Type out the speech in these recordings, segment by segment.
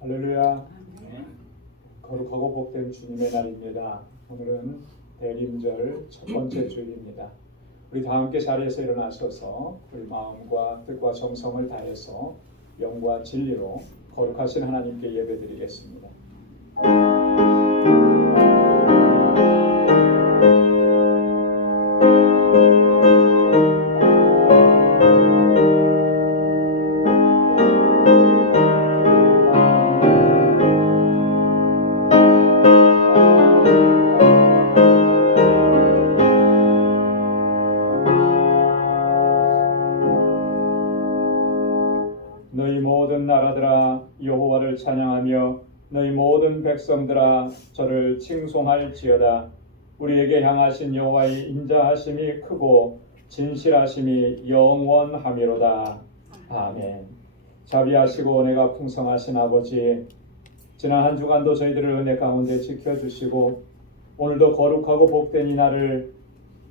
할렐루야. 거룩하고 복된 주님의 날입니다. 오늘은 대림절 첫 번째 주일입니다. 우리 다 함께 자리에서 일어나셔서 우리 마음과 뜻과 정성을 다해서 영과 진리로 거룩하신 하나님께 예배드리겠습니다. 너희 모든 나라들아 여호와를 찬양하며 너희 모든 백성들아 저를 칭송할지어다. 우리에게 향하신 여호와의 인자하심이 크고 진실하심이 영원하미로다. 아멘. 자비하시고 은혜가 풍성하신 아버지, 지난 한 주간도 저희들을 은혜 가운데 지켜주시고 오늘도 거룩하고 복된 이 날을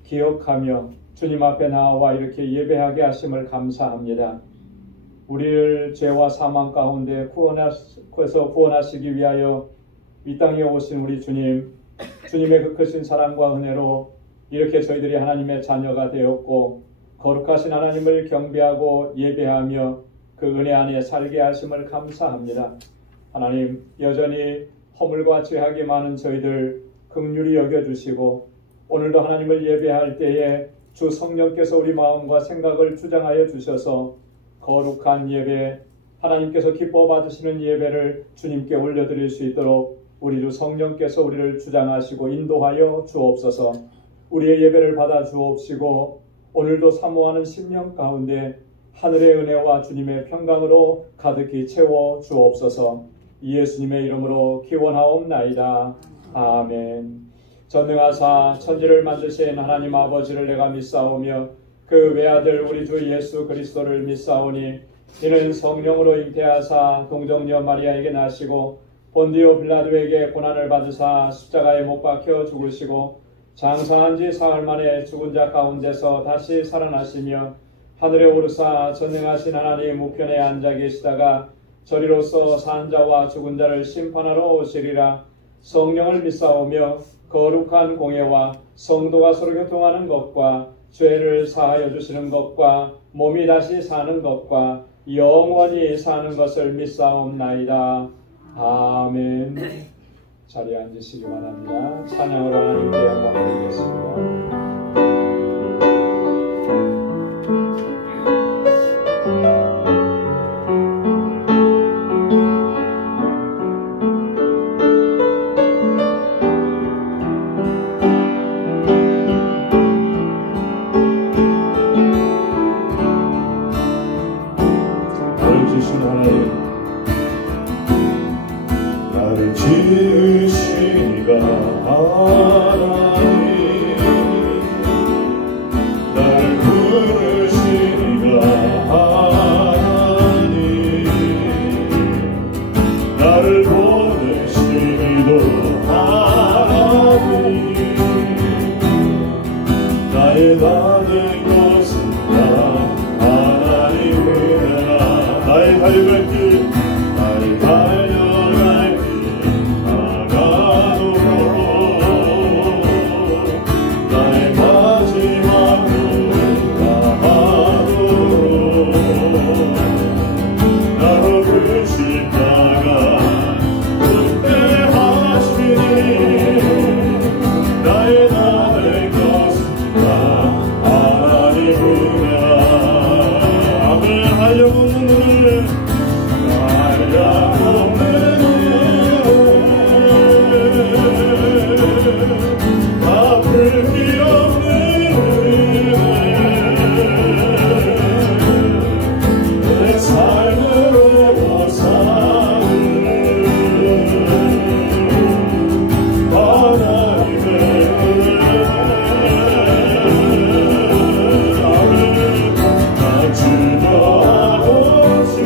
기억하며 주님 앞에 나와 이렇게 예배하게 하심을 감사합니다. 우리를 죄와 사망 가운데 구원하시기 위하여 이 땅에 오신 우리 주님, 주님의 그 크신 사랑과 은혜로 이렇게 저희들이 하나님의 자녀가 되었고 거룩하신 하나님을 경배하고 예배하며 그 은혜 안에 살게 하심을 감사합니다. 하나님, 여전히 허물과 죄악이 많은 저희들 긍휼히 여겨주시고 오늘도 하나님을 예배할 때에 주 성령께서 우리 마음과 생각을 주장하여 주셔서 거룩한 예배, 하나님께서 기뻐 받으시는 예배를 주님께 올려드릴 수 있도록 우리 주 성령께서 우리를 주장하시고 인도하여 주옵소서. 우리의 예배를 받아 주옵시고 오늘도 사모하는 심령 가운데 하늘의 은혜와 주님의 평강으로 가득히 채워 주옵소서. 예수님의 이름으로 기원하옵나이다. 아멘. 전능하사 천지를 만드신 하나님 아버지를 내가 믿사오며 그 외아들 우리 주 예수 그리스도를 믿사오니 이는 성령으로 잉태하사 동정녀 마리아에게 나시고 본디오 빌라도에게 고난을 받으사 십자가에 못 박혀 죽으시고 장사한 지 사흘 만에 죽은 자 가운데서 다시 살아나시며 하늘에 오르사 전능하신 하나님 우편에 앉아 계시다가 저리로서 산 자와 죽은 자를 심판하러 오시리라. 성령을 믿사오며 거룩한 공예와 성도가 서로 교통하는 것과 죄를 사하여 주시는 것과 몸이 다시 사는 것과 영원히 사는 것을 믿사옵나이다. 아멘. 자리에 앉으시기 바랍니다. 찬양으로 하나님께 영광 드리겠습니다. 나를 지으신 이가 하나님, 나를 부르신 이가 하나님, 나를 보내신 이도 하나님, 나의 다른 것은 다 하나님을 알아. 나의 달려갈 길, 나의 달려갈 길 나가도록 나의 마지막 꿈을 다하도록 나로 그 십자가 은혜하시니 나의 다른 것은 다 하나님을 알아. 아멘. 하려고는 주저하고지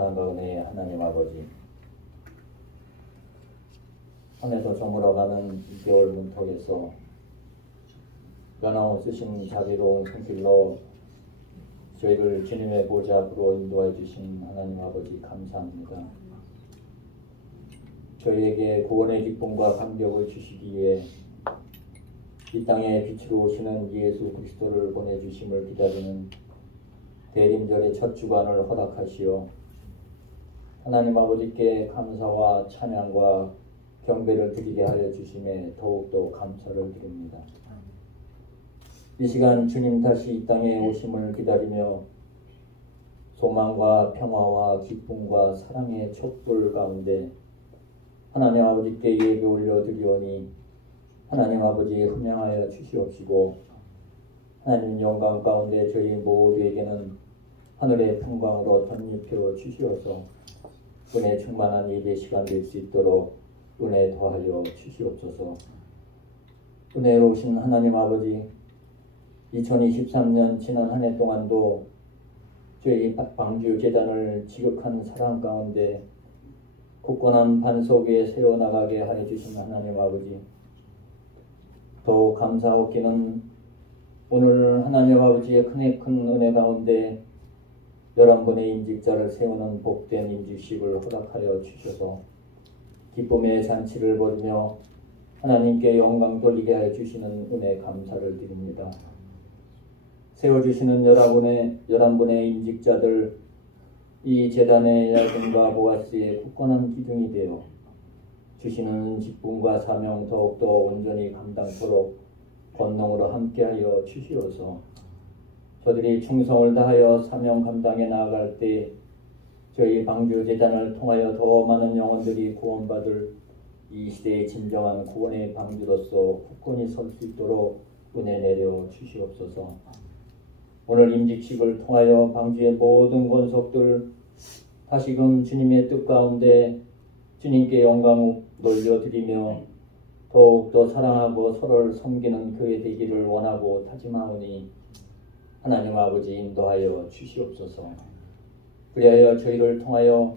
사랑과 은혜의 하나님 아버지, 산에서 저물어가는 2개월 문턱에서 변함없으신 자비로운 손길로 저희를 주님의 보좌 앞으로 인도해 주신 하나님 아버지 감사합니다. 저희에게 구원의 기쁨과 감격을 주시기에 이 땅에 빛으로 오시는 예수 그리스도를 보내주심을 기다리는 대림절의 첫 주간을 허락하시어 하나님 아버지께 감사와 찬양과 경배를 드리게 하여 주심에 더욱더 감사를 드립니다. 이 시간 주님 다시 이 땅에 오심을 기다리며 소망과 평화와 기쁨과 사랑의 촛불 가운데 하나님 아버지께 예배 올려드리오니 하나님 아버지 흠양하여 주시옵시고 하나님 영광 가운데 저희 모두에게는 하늘의 평강으로 덧입혀 주시어서 은혜 충만한 예배 시간 될 수 있도록 은혜 더하여 주시옵소서. 은혜로우신 하나님 아버지, 2023년 지난 한 해 동안도 저희 방주재단을 지극한 사랑 가운데 굳건한 반석 위에 세워나가게 하여 주신 하나님 아버지, 더욱 감사하옵기는 오늘 하나님 아버지의 크네큰 은혜 가운데 11분의 임직자를 세우는 복된 임직식을 허락하여 주셔서 기쁨의 잔치를 벌이며 하나님께 영광 돌리게 하여 주시는 은혜 감사를 드립니다. 세워주시는 11분의 임직자들, 이 재단의 얇음과 보아스의 굳건한 기둥이 되어 주시는 직분과 사명 더욱더 온전히 감당토록 권능으로 함께하여 주시어서 저들이 충성을 다하여 사명 감당에 나아갈 때 저희 방주재단을 통하여 더 많은 영혼들이 구원받을 이 시대의 진정한 구원의 방주로서 굳건히 설 수 있도록 은혜 내려 주시옵소서. 오늘 임직식을 통하여 방주의 모든 권속들 다시금 주님의 뜻 가운데 주님께 영광 돌려드리며 더욱더 사랑하고 서로를 섬기는 교회 되기를 원하고 다짐하오니 하나님 아버지 인도하여 주시옵소서. 그리하여 저희를 통하여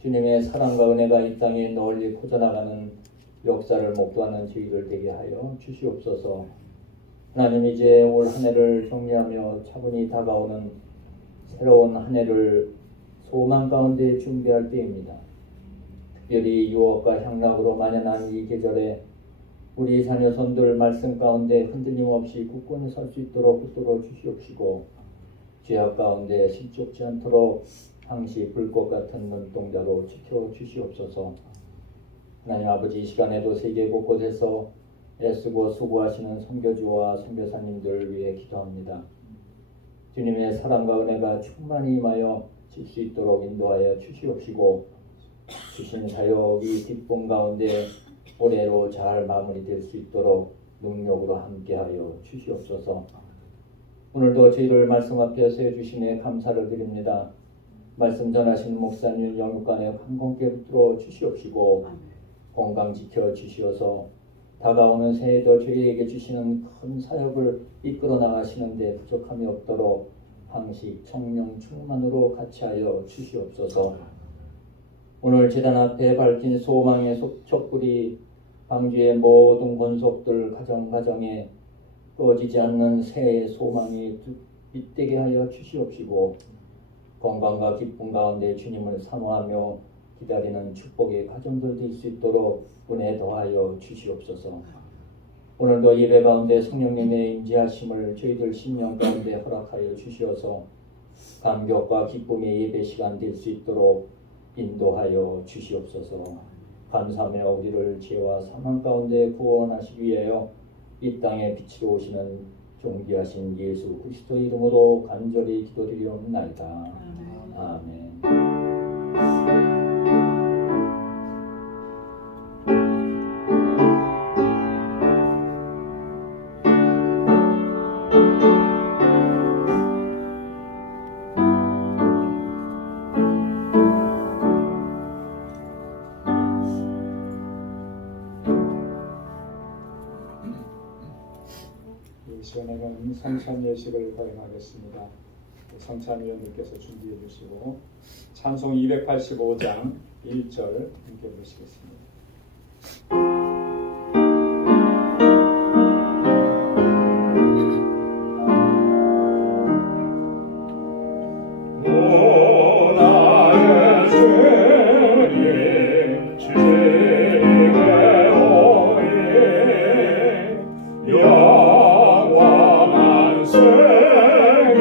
주님의 사랑과 은혜가 이 땅에 널리 퍼져나가는 역사를 목도하는 저희들 되게 하여 주시옵소서. 하나님, 이제 올 한 해를 정리하며 차분히 다가오는 새로운 한 해를 소망 가운데 준비할 때입니다. 특별히 유혹과 향락으로 만연한 이 계절에 우리 자녀손들 말씀 가운데 흔들림 없이 굳건히 설 수 있도록 붙들어 주시옵시고 죄악 가운데 실족지 않도록 항시 불꽃 같은 눈동자로 지켜 주시옵소서. 하나님 아버지, 이 시간에도 세계 곳곳에서 애쓰고 수고하시는 선교주와 선교사님들을 위해 기도합니다. 주님의 사랑과 은혜가 충만히 임하여 질 수 있도록 인도하여 주시옵시고 주신 사역이 기쁨 가운데 올해로 잘 마무리될 수 있도록 능력으로 함께하여 주시옵소서. 오늘도 저희를 말씀 앞에 세워주시네 감사를 드립니다. 말씀 전하시는 목사님 영육간에 강건케 붙들어 주시옵시고 건강 지켜 주시어서 다가오는 새해도 저희에게 주시는 큰 사역을 이끌어 나가시는데 부족함이 없도록 항시 성령 충만으로 같이하여 주시옵소서. 오늘 제단 앞에 밝힌 소망의 촛불이 방주의 모든 권속들 가정가정에 꺼지지 않는 새해의 소망이 빛되게 하여 주시옵시고 건강과 기쁨 가운데 주님을 사모하며 기다리는 축복의 가정들 될 수 있도록 은혜 더하여 주시옵소서. 오늘도 예배 가운데 성령님의 임재하심을 저희들 심령 가운데 허락하여 주시어서 감격과 기쁨의 예배 시간 될 수 있도록 인도하여 주시옵소서. 감사하며 우리를 죄와 사망 가운데 구원하시기 위하여 이 땅에 빛으로 오시는 존귀하신 예수 그리스도의 이름으로 간절히 기도드리옵나이다. 아멘. 시간에는 성찬 예식을 거행하겠습니다. 성찬위원님께서 준비해 주시고 찬송 285장 1절 함께 보시겠습니다. 영원한 세계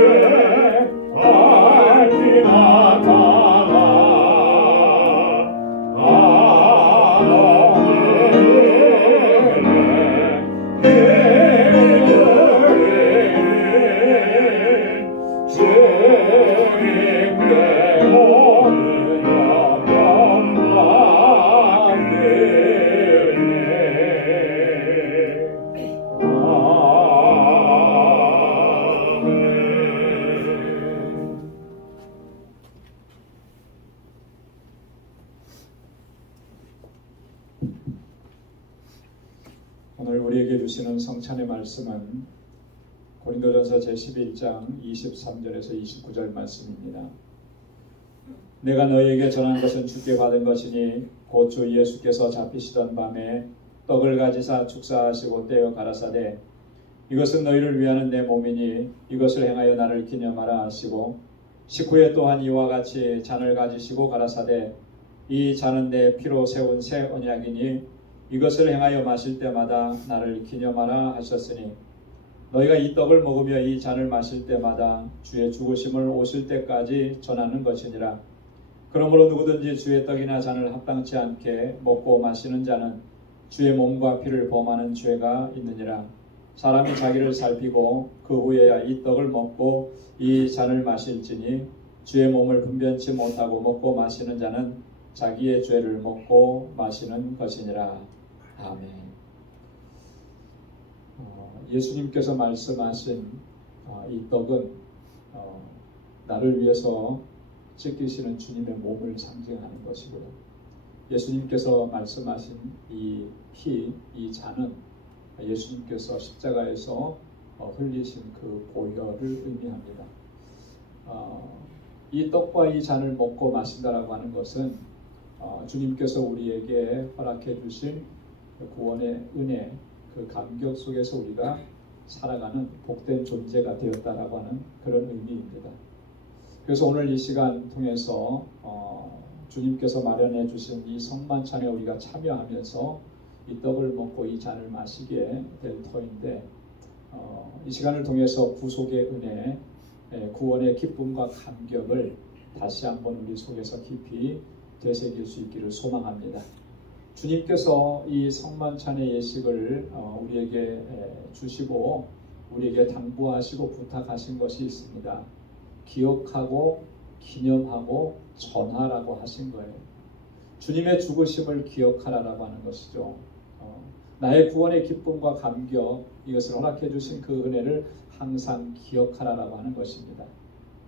오늘 우리에게 주시는 성찬의 말씀은 고린도전서 제11장 23절에서 29절 말씀입니다. 내가 너희에게 전한 것은 주께 받은 것이니 곧 주 예수께서 잡히시던 밤에 떡을 가지사 축사하시고 떼어 가라사대 이것은 너희를 위하는 내 몸이니 이것을 행하여 나를 기념하라 하시고 식후에 또한 이와 같이 잔을 가지시고 가라사대 이 잔은 내 피로 세운 새 언약이니 이것을 행하여 마실 때마다 나를 기념하라 하셨으니 너희가 이 떡을 먹으며 이 잔을 마실 때마다 주의 죽으심을 오실 때까지 전하는 것이니라. 그러므로 누구든지 주의 떡이나 잔을 합당치 않게 먹고 마시는 자는 주의 몸과 피를 범하는 죄가 있느니라. 사람이 자기를 살피고 그 후에야 이 떡을 먹고 이 잔을 마실지니 주의 몸을 분변치 못하고 먹고 마시는 자는 자기의 죄를 먹고 마시는 것이니라. 아멘. 예수님께서 말씀하신 이 떡은 나를 위해서 찢기시는 주님의 몸을 상징하는 것이고요. 예수님께서 말씀하신 이 피, 이 잔은 예수님께서 십자가에서 흘리신 그 보혈을 의미합니다. 이 떡과 이 잔을 먹고 마신다라고 하는 것은 주님께서 우리에게 허락해 주신 구원의 은혜, 그 감격 속에서 우리가 살아가는 복된 존재가 되었다라고 하는 그런 의미입니다. 그래서 오늘 이 시간 통해서 주님께서 마련해 주신 이 성만찬에 우리가 참여하면서 이 떡을 먹고 이 잔을 마시게 될 터인데 이 시간을 통해서 구속의 은혜, 구원의 기쁨과 감격을 다시 한번 우리 속에서 깊이 되새길 수 있기를 소망합니다. 주님께서 이 성만찬의 예식을 우리에게 주시고 우리에게 당부하시고 부탁하신 것이 있습니다. 기억하고 기념하고 전하라고 하신 거예요. 주님의 죽으심을 기억하라라고 하는 것이죠. 나의 구원의 기쁨과 감격, 이것을 허락해 주신 그 은혜를 항상 기억하라라고 하는 것입니다.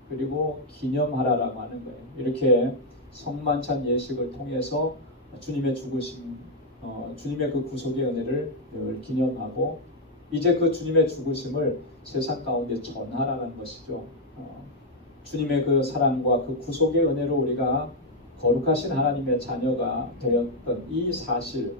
그리고 기념하라라고 하는 거예요. 이렇게 성만찬 예식을 통해서 주님의 죽으심, 주님의 그 구속의 은혜를 늘 기념하고 이제 그 주님의 죽으심을 세상 가운데 전하라는 것이죠. 주님의 그 사랑과 그 구속의 은혜로 우리가 거룩하신 하나님의 자녀가 되었던 이 사실,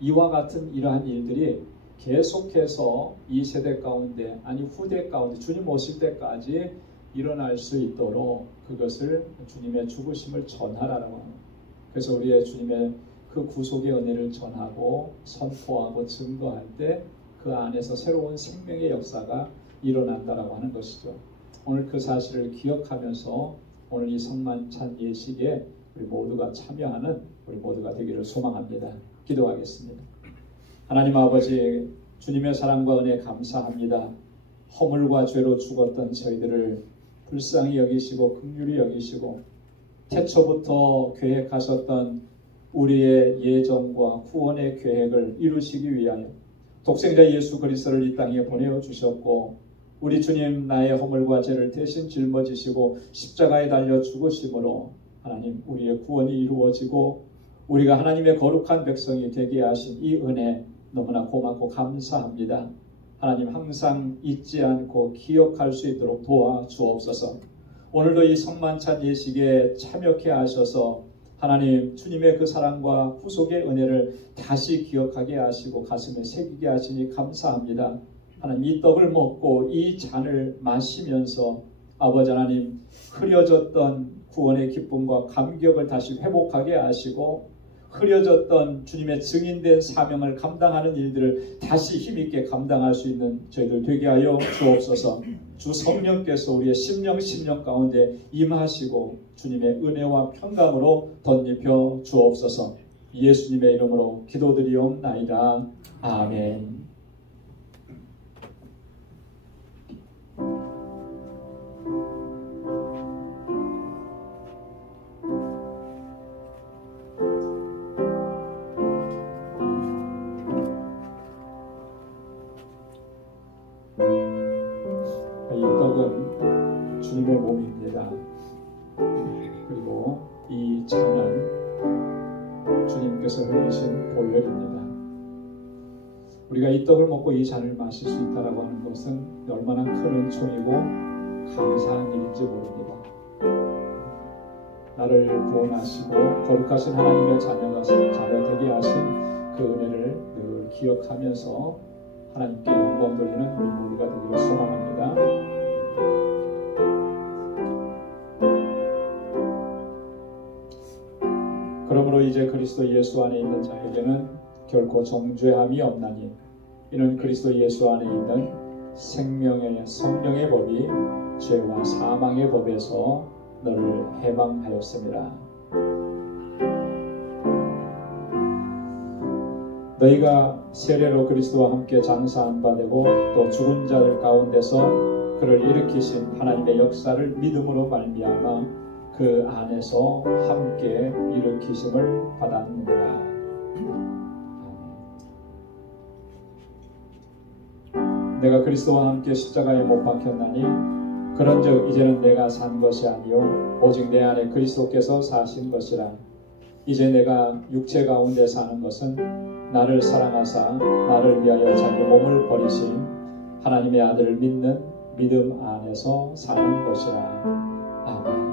이와 같은 이러한 일들이 계속해서 이 세대 가운데, 아니 후대 가운데 주님 오실 때까지 일어날 수 있도록 그것을 주님의 죽으심을 전하라고 합니다. 그래서 우리의 주님의 그 구속의 은혜를 전하고 선포하고 증거할 때 그 안에서 새로운 생명의 역사가 일어난다라고 하는 것이죠. 오늘 그 사실을 기억하면서 오늘 이 성만찬 예식에 우리 모두가 참여하는 우리 모두가 되기를 소망합니다. 기도하겠습니다. 하나님 아버지, 주님의 사랑과 은혜 감사합니다. 허물과 죄로 죽었던 저희들을 불쌍히 여기시고 긍휼히 여기시고 태초부터 계획하셨던 우리의 예정과 구원의 계획을 이루시기 위하여 독생자 예수 그리스도를 이 땅에 보내주셨고 우리 주님 나의 허물과 죄를 대신 짊어지시고 십자가에 달려 죽으심으로 하나님 우리의 구원이 이루어지고 우리가 하나님의 거룩한 백성이 되게 하신 이 은혜 너무나 고맙고 감사합니다. 하나님 항상 잊지 않고 기억할 수 있도록 도와주옵소서. 오늘도 이 성만찬 예식에 참여케 하셔서 하나님 주님의 그 사랑과 구속의 은혜를 다시 기억하게 하시고 가슴에 새기게 하시니 감사합니다. 하나님 이 떡을 먹고 이 잔을 마시면서 아버지 하나님 흐려졌던 구원의 기쁨과 감격을 다시 회복하게 하시고 흐려졌던 주님의 증인된 사명을 감당하는 일들을 다시 힘있게 감당할 수 있는 저희들 되게 하여 주옵소서. 주 성령께서 우리의 심령 가운데 임하시고 주님의 은혜와 평강으로 덧입혀 주옵소서. 예수님의 이름으로 기도드리옵나이다. 아멘. 이 떡은 주님의 몸입니다. 그리고 이 잔은 주님께서 흘리신 보혈입니다. 우리가 이 떡을 먹고 이 잔을 마실 수 있다라고 하는 것은 얼마나 큰 은총이고 감사한 일인지 모릅니다. 나를 구원하시고 거룩하신 하나님의 자녀 되게 하신 그 은혜를 늘 기억하면서 하나님께 영광 돌리는 우리 모두가 되기를 소망합니다. 그러므로 이제 그리스도 예수 안에 있는 자에게는 결코 정죄함이 없나니 이는 그리스도 예수 안에 있는 생명의 성령의 법이 죄와 사망의 법에서 너를 해방하였습니다. 너희가 세례로 그리스도와 함께 장사한 바 되고 또 죽은 자들 가운데서 그를 일으키신 하나님의 역사를 믿음으로 말미암아 그 안에서 함께 일으키심을 받았느니라. 내가 그리스도와 함께 십자가에 못 박혔나니 그런즉 이제는 내가 산 것이 아니요 오직 내 안에 그리스도께서 사신 것이라. 이제 내가 육체 가운데 사는 것은 나를 사랑하사 나를 위하여 자기 몸을 버리신 하나님의 아들을 믿는 믿음 안에서 사는 것이라. 아멘.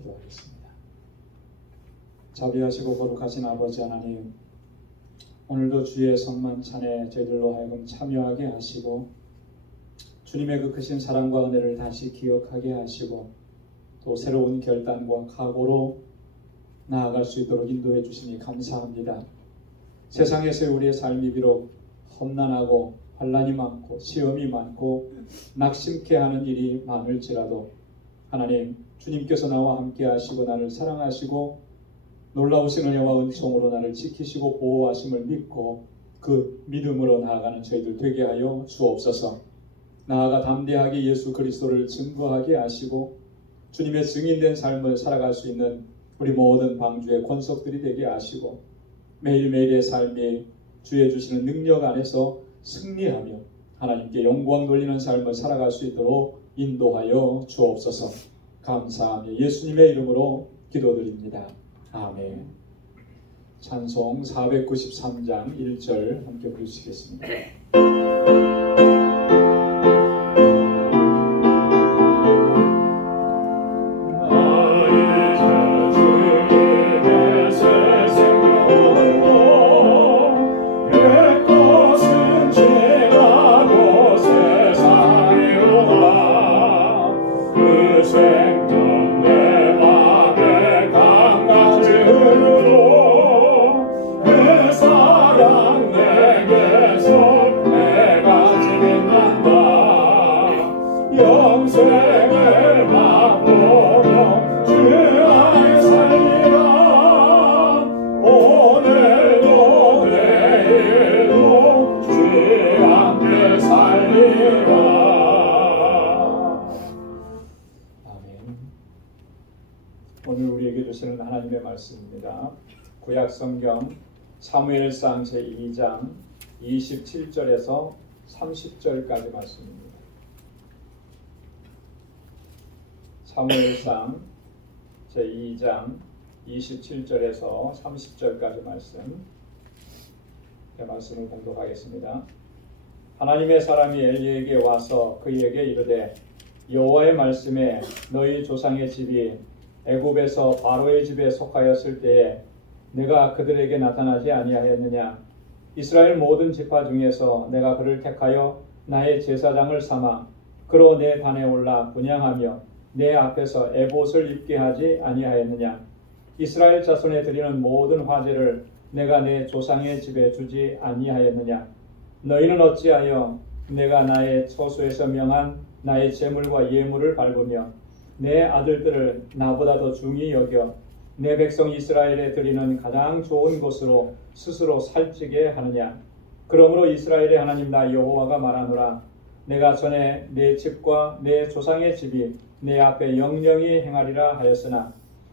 기도하겠습니다. 자비하시고 거룩하신 아버지 하나님, 오늘도 주의 성만찬에 저희들로 하여금 참여하게 하시고 주님의 그 크신 사랑과 은혜를 다시 기억하게 하시고 또 새로운 결단과 각오로 나아갈 수 있도록 인도해 주시니 감사합니다. 세상에서 우리의 삶이 비록 험난하고 환난이 많고 시험이 많고 낙심케 하는 일이 많을지라도 하나님, 주님께서 나와 함께 하시고 나를 사랑하시고 놀라우신 은혜와 은총으로 나를 지키시고 보호하심을 믿고 그 믿음으로 나아가는 저희들 되게 하여 주옵소서. 나아가 담대하게 예수 그리스도를 증거하게 하시고 주님의 증인된 삶을 살아갈 수 있는 우리 모든 방주의 권속들이 되게 하시고 매일매일의 삶이 주의 주시는 능력 안에서 승리하며 하나님께 영광 돌리는 삶을 살아갈 수 있도록 인도하여 주옵소서. 감사하며 예수님의 이름으로 기도드립니다. 아멘. 찬송 493장 1절 함께 부르시겠습니다. 영생을 맛보며 주 안에 살리라. 오늘도 내일도 주 함께 살리라. 아멘. 오늘 우리에게 주시는 하나님의 말씀입니다. 구약성경 사무엘상 제2장 27절에서 30절까지 말씀입니다. 사무엘상 제2장 27절에서 30절까지 말씀. 말씀을 공독하겠습니다. 하나님의 사람이 엘리에게 와서 그에게 이르되 여호와의 말씀에 너희 조상의 집이 애굽에서 바로의 집에 속하였을 때에 내가 그들에게 나타나지 아니하였느냐. 이스라엘 모든 지파 중에서 내가 그를 택하여 나의 제사장을 삼아 그로 내 반에 올라 분향하며 내 앞에서 에봇을 입게 하지 아니하였느냐. 이스라엘 자손에 드리는 모든 화제를 내가 내 조상의 집에 주지 아니하였느냐. 너희는 어찌하여 내가 나의 처소에서 명한 나의 제물과 예물을 밟으며 내 아들들을 나보다 더 중히 여겨 내 백성 이스라엘에 드리는 가장 좋은 곳으로 스스로 살찌게 하느냐. 그러므로 이스라엘의 하나님 나 여호와가 말하노라. 내가 전에 내 집과 내 조상의 집이 내 앞에 영영히 행하리라 하였으나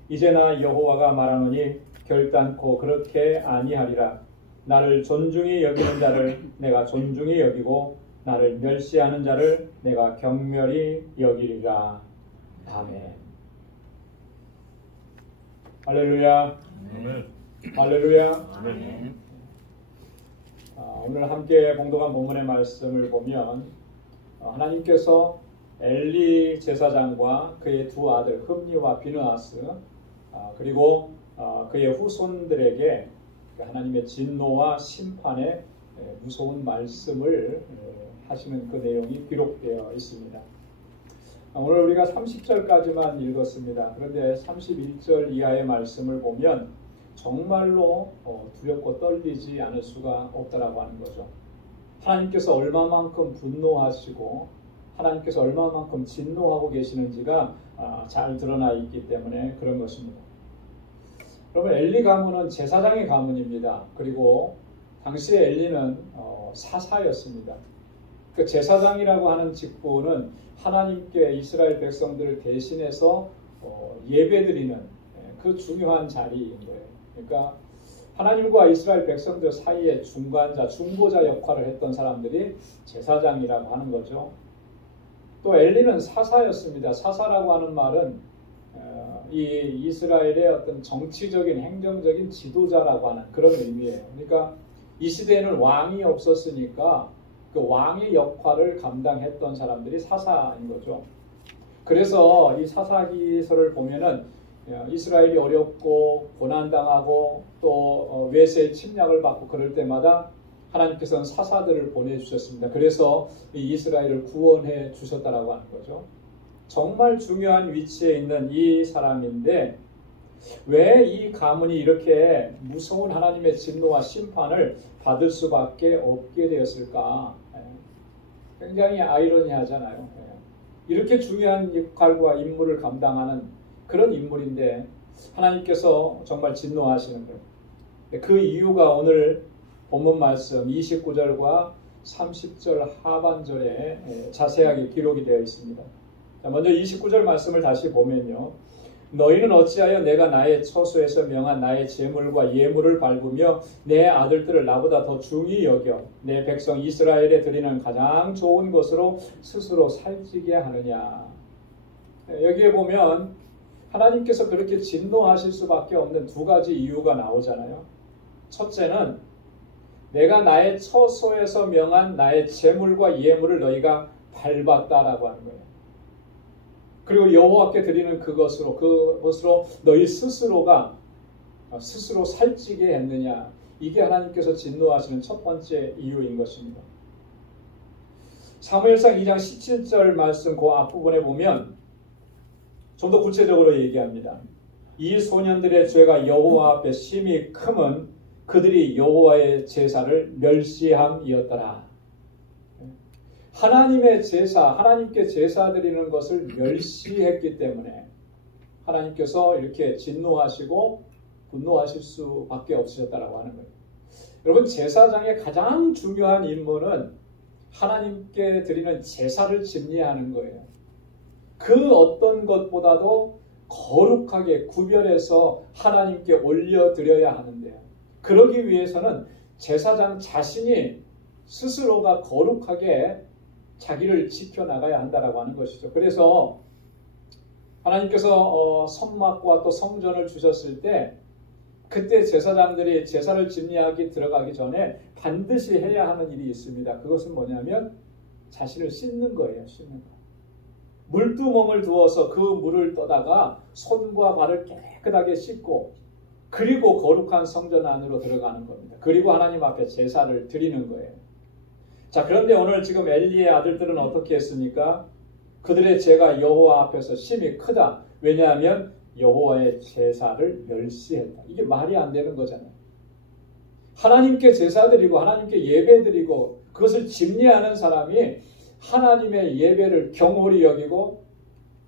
이제 나 여호와가 말하노니 결단코 그렇게 아니하리라. 나를 존중히 여기는 자를 내가 존중히 여기고 나를 멸시하는 자를 내가 경멸히 여기리라. 아멘. 할렐루야. 아멘. 할렐루야. 아멘. 오늘 함께 봉독한 본문의 말씀을 보면 하나님께서 엘리 제사장과 그의 두 아들 흠니와 비느하스 그리고 그의 후손들에게 하나님의 진노와 심판의 무서운 말씀을 하시는 그 내용이 기록되어 있습니다. 오늘 우리가 30절까지만 읽었습니다. 그런데 31절 이하의 말씀을 보면 정말로 두렵고 떨리지 않을 수가 없다라고 하는 거죠. 하나님께서 얼마만큼 분노하시고 하나님께서 얼마만큼 진노하고 계시는지가 잘 드러나 있기 때문에 그런 것입니다. 여러분, 엘리 가문은 제사장의 가문입니다. 그리고 당시에 엘리는 사사였습니다. 그 제사장이라고 하는 직분은 하나님께 이스라엘 백성들을 대신해서 예배드리는 그 중요한 자리인 거예요. 그러니까 하나님과 이스라엘 백성들 사이의 중간자, 중보자 역할을 했던 사람들이 제사장이라고 하는 거죠. 또 엘리는 사사였습니다. 사사라고 하는 말은 이 이스라엘의 어떤 정치적인 행정적인 지도자라고 하는 그런 의미예요. 그러니까 이 시대에는 왕이 없었으니까 그 왕의 역할을 감당했던 사람들이 사사인 거죠. 그래서 이 사사기서를 보면은 이스라엘이 어렵고 고난당하고 또 외세의 침략을 받고 그럴 때마다 하나님께서는 사사들을 보내주셨습니다. 그래서 이 이스라엘을 구원해 주셨다라고 하는 거죠. 정말 중요한 위치에 있는 이 사람인데 왜 이 가문이 이렇게 무서운 하나님의 진노와 심판을 받을 수밖에 없게 되었을까? 굉장히 아이러니하잖아요. 이렇게 중요한 역할과 임무를 감당하는 그런 인물인데 하나님께서 정말 진노하시는 거예요. 그 이유가 오늘 본문 말씀 29절과 30절 하반절에 자세하게 기록이 되어 있습니다. 먼저 29절 말씀을 다시 보면요. 너희는 어찌하여 내가 나의 처소에서 명한 나의 제물과 예물을 밟으며 내 아들들을 나보다 더 중히 여겨 내 백성 이스라엘에 드리는 가장 좋은 것으로 스스로 살찌게 하느냐. 여기에 보면 하나님께서 그렇게 진노하실 수밖에 없는 두 가지 이유가 나오잖아요. 첫째는 내가 나의 처소에서 명한 나의 제물과 예물을 너희가 밟았다라고 하는 거예요. 그리고 여호와께 드리는 그것으로 너희 스스로가 스스로 살찌게 했느냐. 이게 하나님께서 진노하시는 첫 번째 이유인 것입니다. 사무엘상 2장 17절 말씀 그 앞부분에 보면 좀 더 구체적으로 얘기합니다. 이 소년들의 죄가 여호와 앞에 심히 크면 그들이 여호와의 제사를 멸시함이었더라. 하나님의 제사, 하나님께 제사 드리는 것을 멸시했기 때문에 하나님께서 이렇게 진노하시고 분노하실 수밖에 없으셨다라고 하는 거예요. 여러분, 제사장의 가장 중요한 임무는 하나님께 드리는 제사를 진리하는 거예요. 그 어떤 것보다도 거룩하게 구별해서 하나님께 올려드려야 하는데요. 그러기 위해서는 제사장 자신이 스스로가 거룩하게 자기를 지켜나가야 한다라고 하는 것이죠. 그래서 하나님께서 성막과 또 성전을 주셨을 때 그때 제사장들이 제사를 집례하기 들어가기 전에 반드시 해야 하는 일이 있습니다. 그것은 뭐냐면 자신을 씻는 거예요. 씻는 거. 물두멍을 두어서 그 물을 떠다가 손과 발을 깨끗하게 씻고 그리고 거룩한 성전 안으로 들어가는 겁니다. 그리고 하나님 앞에 제사를 드리는 거예요. 자, 그런데 오늘 지금 엘리의 아들들은 어떻게 했습니까? 그들의 죄가 여호와 앞에서 심히 크다. 왜냐하면 여호와의 제사를 멸시했다. 이게 말이 안 되는 거잖아요. 하나님께 제사 드리고 하나님께 예배 드리고 그것을 집례하는 사람이 하나님의 예배를 경홀히 여기고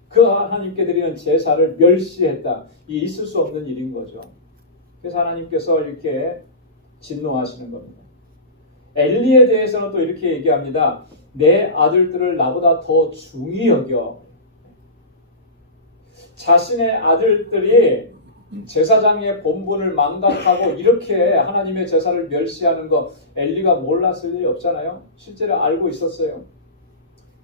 그 하나님께 드리는 제사를 멸시했다. 이 있을 수 없는 일인 거죠. 그래서 하나님께서 이렇게 진노하시는 겁니다. 엘리에 대해서는 또 이렇게 얘기합니다. 내 아들들을 나보다 더 중히 여겨. 자신의 아들들이 제사장의 본분을 망각하고 이렇게 하나님의 제사를 멸시하는 거 엘리가 몰랐을 일이 없잖아요. 실제로 알고 있었어요.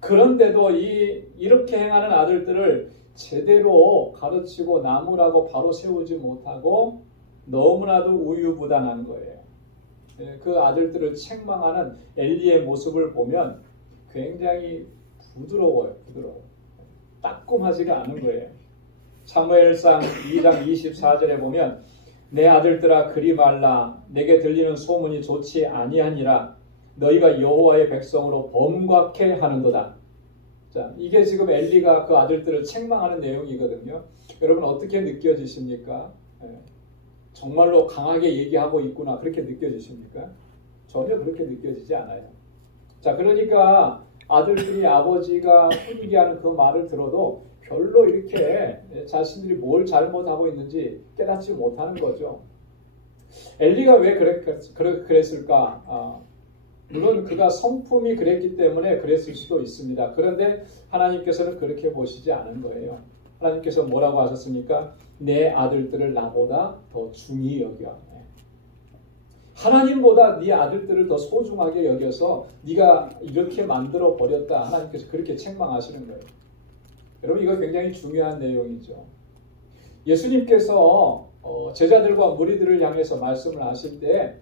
그런데도 이렇게 행하는 아들들을 제대로 가르치고 나무라고 바로 세우지 못하고 너무나도 우유부단한 거예요. 그 아들들을 책망하는 엘리의 모습을 보면 굉장히 부드러워요. 부드러워요. 따끔하지가 않은 거예요. 사무엘상 2장 24절에 보면 내 아들들아 그리 말라 내게 들리는 소문이 좋지 아니하니라 너희가 여호와의 백성으로 범곽해 하는도다. 자, 이게 지금 엘리가 그 아들들을 책망하는 내용이거든요. 여러분 어떻게 느껴지십니까? 정말로 강하게 얘기하고 있구나 그렇게 느껴지십니까? 전혀 그렇게 느껴지지 않아요. 자, 그러니까 아들들이 아버지가 훈계하는 그 말을 들어도 별로 이렇게 자신들이 뭘 잘못하고 있는지 깨닫지 못하는 거죠. 엘리가 왜 그랬을까? 물론 그가 성품이 그랬기 때문에 그랬을 수도 있습니다. 그런데 하나님께서는 그렇게 보시지 않은 거예요. 하나님께서 뭐라고 하셨습니까? 내 아들들을 나보다 더 중히 여겨. 하나님보다 네 아들들을 더 소중하게 여겨서 네가 이렇게 만들어 버렸다. 하나님께서 그렇게 책망하시는 거예요. 여러분 이거 굉장히 중요한 내용이죠. 예수님께서 제자들과 무리들을 향해서 말씀을 하실 때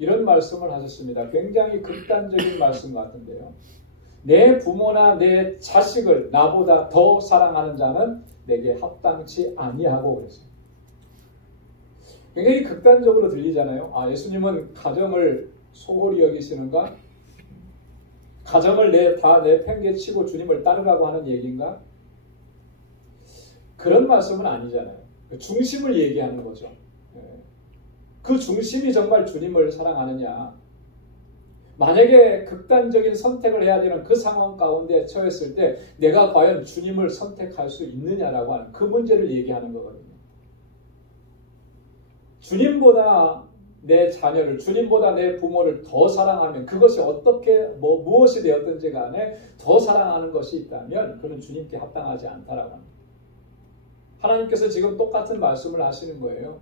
이런 말씀을 하셨습니다. 굉장히 극단적인 말씀 같은데요. 내 부모나 내 자식을 나보다 더 사랑하는 자는 내게 합당치 아니하고 그랬어요. 굉장히 극단적으로 들리잖아요. 아, 예수님은 가정을 소홀히 여기시는가? 가정을 다 내팽개치고 주님을 따르라고 하는 얘기인가? 그런 말씀은 아니잖아요. 중심을 얘기하는 거죠. 그 중심이 정말 주님을 사랑하느냐? 만약에 극단적인 선택을 해야 되는 그 상황 가운데 처했을 때 내가 과연 주님을 선택할 수 있느냐라고 하는 그 문제를 얘기하는 거거든요. 주님보다 내 자녀를, 주님보다 내 부모를 더 사랑하면 그것이 어떻게 무엇이 되었든지 간에 더 사랑하는 것이 있다면 그는 주님께 합당하지 않다라고 합니다. 하나님께서 지금 똑같은 말씀을 하시는 거예요.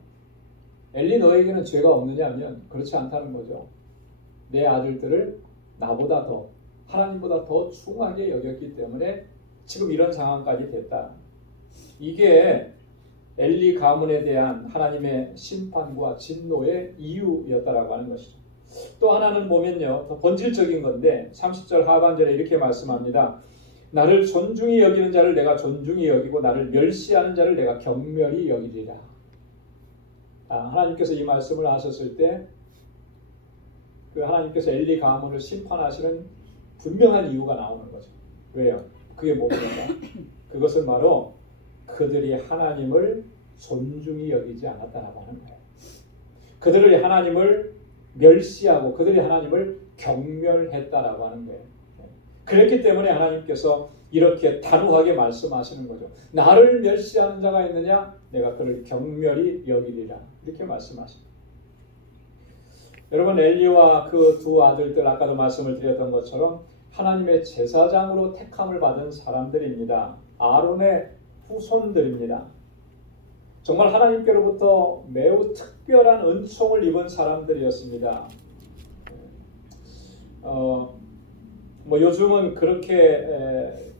엘리 너에게는 죄가 없느냐면 그렇지 않다는 거죠. 내 아들들을 나보다 더 하나님보다 더 중하게 여겼기 때문에 지금 이런 상황까지 됐다. 이게 엘리 가문에 대한 하나님의 심판과 진노의 이유였다라고 하는 것이죠. 또 하나는 보면요, 더 본질적인 건데 30절 하반절에 이렇게 말씀합니다. 나를 존중히 여기는 자를 내가 존중히 여기고 나를 멸시하는 자를 내가 경멸히 여기리라. 하나님께서 이 말씀을 하셨을 때 그 하나님께서 엘리 가문을 심판하시는 분명한 이유가 나오는 거죠. 왜요? 그게 뭡니까? 그것은 바로 그들이 하나님을 존중히 여기지 않았다라고 하는 거예요. 그들이 하나님을 멸시하고 그들이 하나님을 경멸했다라고 하는 거예요. 그렇기 때문에 하나님께서 이렇게 단호하게 말씀하시는 거죠. 나를 멸시하는 자가 있느냐? 내가 그를 경멸히 여기리라. 이렇게 말씀하십니다. 여러분 엘리와 그 두 아들들 아까도 말씀을 드렸던 것처럼 하나님의 제사장으로 택함을 받은 사람들입니다. 아론의 후손들입니다. 정말 하나님께로부터 매우 특별한 은총을 입은 사람들이었습니다. 요즘은 그렇게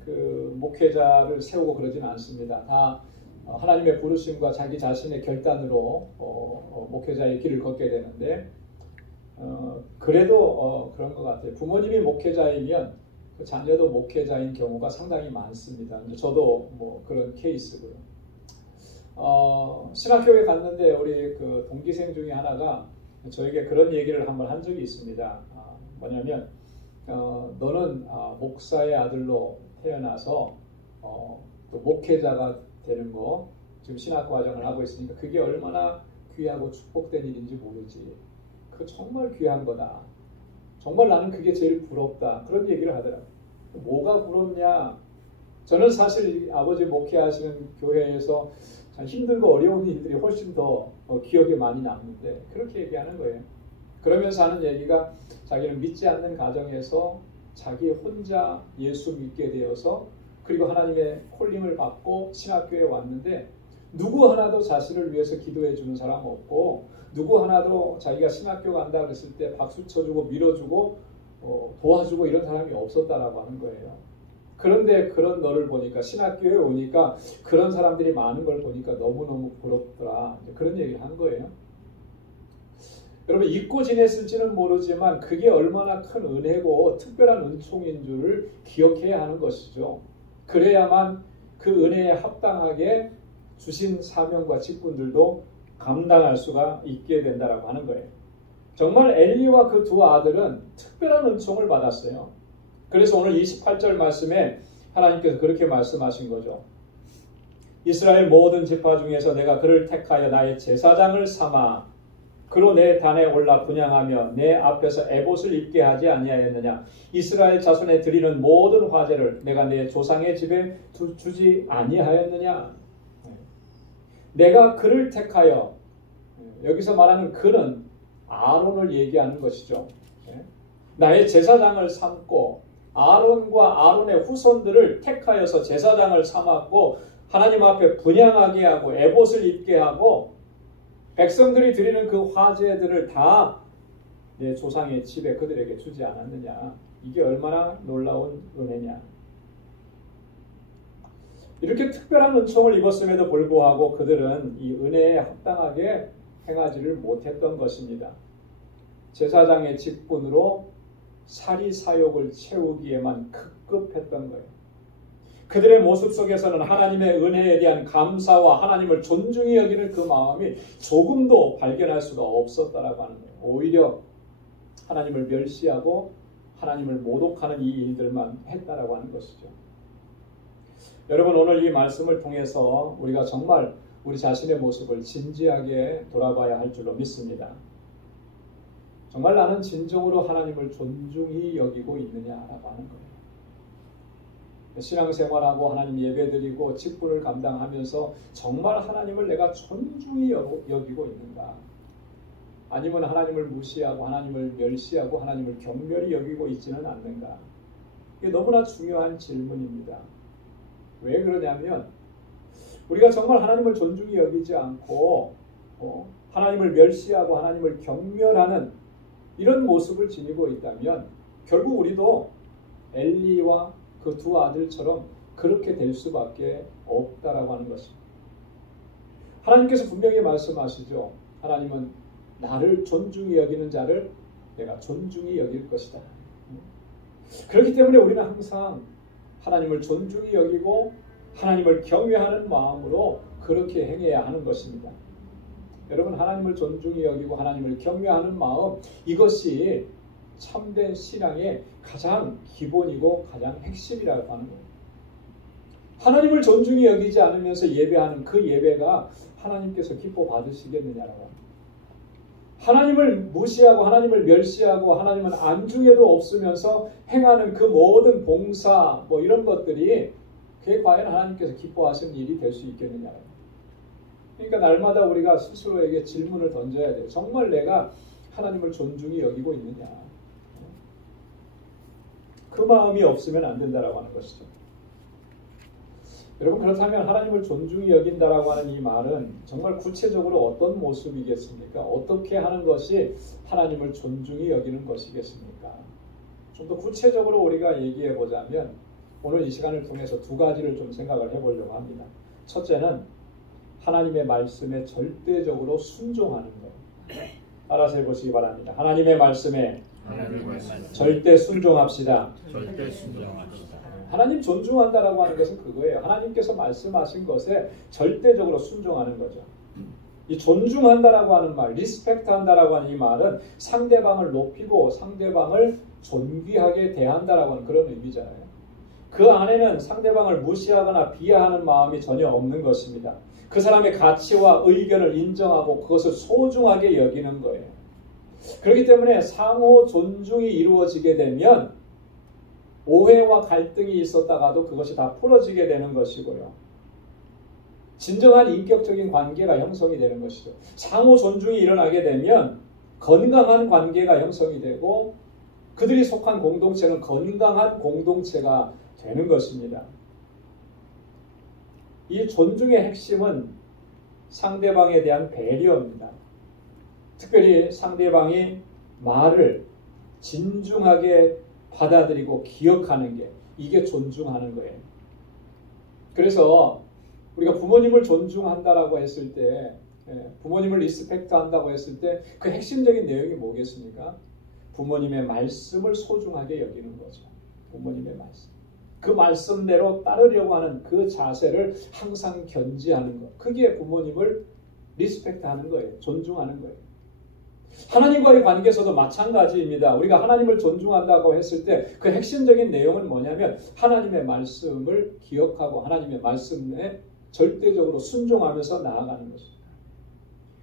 그 목회자를 세우고 그러지는 않습니다. 다 하나님의 부르심과 자기 자신의 결단으로 목회자의 길을 걷게 되는데 그래도 그런 것 같아요. 부모님이 목회자이면 그 자녀도 목회자인 경우가 상당히 많습니다. 저도 뭐 그런 케이스고요. 신학교에 갔는데 우리 그 동기생 중에 하나가 저에게 그런 얘기를 한번 한 적이 있습니다. 뭐냐면 너는 목사의 아들로 태어나서 또 목회자가 되는 거 지금 신학 과정을 하고 있으니까 그게 얼마나 귀하고 축복된 일인지 모르지. 그 정말 귀한 거다. 정말 나는 그게 제일 부럽다. 그런 얘기를 하더라고요. 뭐가 부럽냐? 저는 사실 아버지 목회하시는 교회에서 참 힘들고 어려운 일들이 훨씬 더 기억에 많이 남는데 그렇게 얘기하는 거예요. 그러면서 하는 얘기가 자기는 믿지 않는 가정에서 자기 혼자 예수 믿게 되어서 그리고 하나님의 콜링을 받고 신학교에 왔는데 누구 하나도 자신을 위해서 기도해 주는 사람 없고 누구 하나도 자기가 신학교 간다 그랬을 때 박수 쳐주고 밀어주고 도와주고 이런 사람이 없었다라고 하는 거예요. 그런데 그런 너를 보니까 신학교에 오니까 그런 사람들이 많은 걸 보니까 너무너무 부럽더라. 그런 얘기를 한 거예요. 여러분 잊고 지냈을지는 모르지만 그게 얼마나 큰 은혜고 특별한 은총인 줄을 기억해야 하는 것이죠. 그래야만 그 은혜에 합당하게 주신 사명과 직분들도 감당할 수가 있게 된다라고 하는 거예요. 정말 엘리와 그 두 아들은 특별한 은총을 받았어요. 그래서 오늘 28절 말씀에 하나님께서 그렇게 말씀하신 거죠. 이스라엘 모든 지파 중에서 내가 그를 택하여 나의 제사장을 삼아 그로 내 단에 올라 분향하며 내 앞에서 에봇을 입게 하지 아니하였느냐. 이스라엘 자손에 드리는 모든 화제를 내가 내 조상의 집에 주지 아니하였느냐. 내가 그를 택하여, 여기서 말하는 그는 아론을 얘기하는 것이죠. 나의 제사장을 삼고 아론과 아론의 후손들을 택하여서 제사장을 삼았고 하나님 앞에 분향하게 하고 에봇을 입게 하고 백성들이 드리는 그 화제들을 다 내 조상의 집에 그들에게 주지 않았느냐. 이게 얼마나 놀라운 은혜냐. 이렇게 특별한 은총을 입었음에도 불구하고 그들은 이 은혜에 합당하게 행하지를 못했던 것입니다. 제사장의 직분으로 사리사욕을 채우기에만 급급했던 거예요. 그들의 모습 속에서는 하나님의 은혜에 대한 감사와 하나님을 존중히 여기는 그 마음이 조금도 발견할 수가 없었다라고 하는 거예요. 오히려 하나님을 멸시하고 하나님을 모독하는 이 일들만 했다라고 하는 것이죠. 여러분 오늘 이 말씀을 통해서 우리가 정말 우리 자신의 모습을 진지하게 돌아봐야 할 줄로 믿습니다. 정말 나는 진정으로 하나님을 존중히 여기고 있느냐라고 하는 거예요. 신앙생활하고 하나님 예배드리고 직분을 감당하면서 정말 하나님을 내가 존중히 여기고 있는가? 아니면 하나님을 무시하고 하나님을 멸시하고 하나님을 경멸히 여기고 있지는 않는가? 이게 너무나 중요한 질문입니다. 왜 그러냐면 우리가 정말 하나님을 존중히 여기지 않고 하나님을 멸시하고 하나님을 경멸하는 이런 모습을 지니고 있다면 결국 우리도 엘리와 그 두 아들처럼 그렇게 될 수밖에 없다라고 하는 것입니다. 하나님께서 분명히 말씀하시죠. 하나님은 나를 존중히 여기는 자를 내가 존중히 여길 것이다. 그렇기 때문에 우리는 항상 하나님을 존중히 여기고 하나님을 경외하는 마음으로 그렇게 행해야 하는 것입니다. 여러분 하나님을 존중히 여기고 하나님을 경외하는 마음 이것이 참된 신앙의 가장 기본이고 가장 핵심이라고 하는 거예요. 하나님을 존중히 여기지 않으면서 예배하는 그 예배가 하나님께서 기뻐 받으시겠느냐라고 합니다. 하나님을 무시하고 하나님을 멸시하고 하나님은 안중에도 없으면서 행하는 그 모든 봉사 이런 것들이 그게 과연 하나님께서 기뻐하시는 일이 될 수 있겠느냐라고 합니다. 그러니까 날마다 우리가 스스로에게 질문을 던져야 돼요. 정말 내가 하나님을 존중히 여기고 있느냐. 그 마음이 없으면 안 된다라고 하는 것이죠. 여러분 그렇다면 하나님을 존중히 여긴다라고 하는 이 말은 정말 구체적으로 어떤 모습이겠습니까? 어떻게 하는 것이 하나님을 존중히 여기는 것이겠습니까? 좀 더 구체적으로 우리가 얘기해 보자면 오늘 이 시간을 통해서 두 가지를 좀 생각을 해보려고 합니다. 첫째는 하나님의 말씀에 절대적으로 순종하는 거예요. 따라서 해보시기 바랍니다. 하나님의 말씀에 절대 순종합시다. 절대 순종합시다. 하나님 존중한다라고 하는 것은 그거예요. 하나님께서 말씀하신 것에 절대적으로 순종하는 거죠. 이 존중한다라고 하는 말, 리스펙트한다라고 하는 이 말은 상대방을 높이고 상대방을 존귀하게 대한다라고 하는 그런 의미잖아요. 그 안에는 상대방을 무시하거나 비하하는 마음이 전혀 없는 것입니다. 그 사람의 가치와 의견을 인정하고 그것을 소중하게 여기는 거예요. 그렇기 때문에 상호 존중이 이루어지게 되면 오해와 갈등이 있었다가도 그것이 다 풀어지게 되는 것이고요. 진정한 인격적인 관계가 형성이 되는 것이죠. 상호 존중이 일어나게 되면 건강한 관계가 형성이 되고 그들이 속한 공동체는 건강한 공동체가 되는 것입니다. 이 존중의 핵심은 상대방에 대한 배려입니다. 특별히 상대방이 말을 진중하게 받아들이고 기억하는 게 이게 존중하는 거예요. 그래서 우리가 부모님을 존중한다라고 했을 때 부모님을 리스펙트 한다고 했을 때 그 핵심적인 내용이 뭐겠습니까? 부모님의 말씀을 소중하게 여기는 거죠. 부모님의 말씀. 그 말씀대로 따르려고 하는 그 자세를 항상 견지하는 것. 그게 부모님을 리스펙트 하는 거예요. 존중하는 거예요. 하나님과의 관계에서도 마찬가지입니다. 우리가 하나님을 존중한다고 했을 때 그 핵심적인 내용은 뭐냐면 하나님의 말씀을 기억하고 하나님의 말씀에 절대적으로 순종하면서 나아가는 것입니다.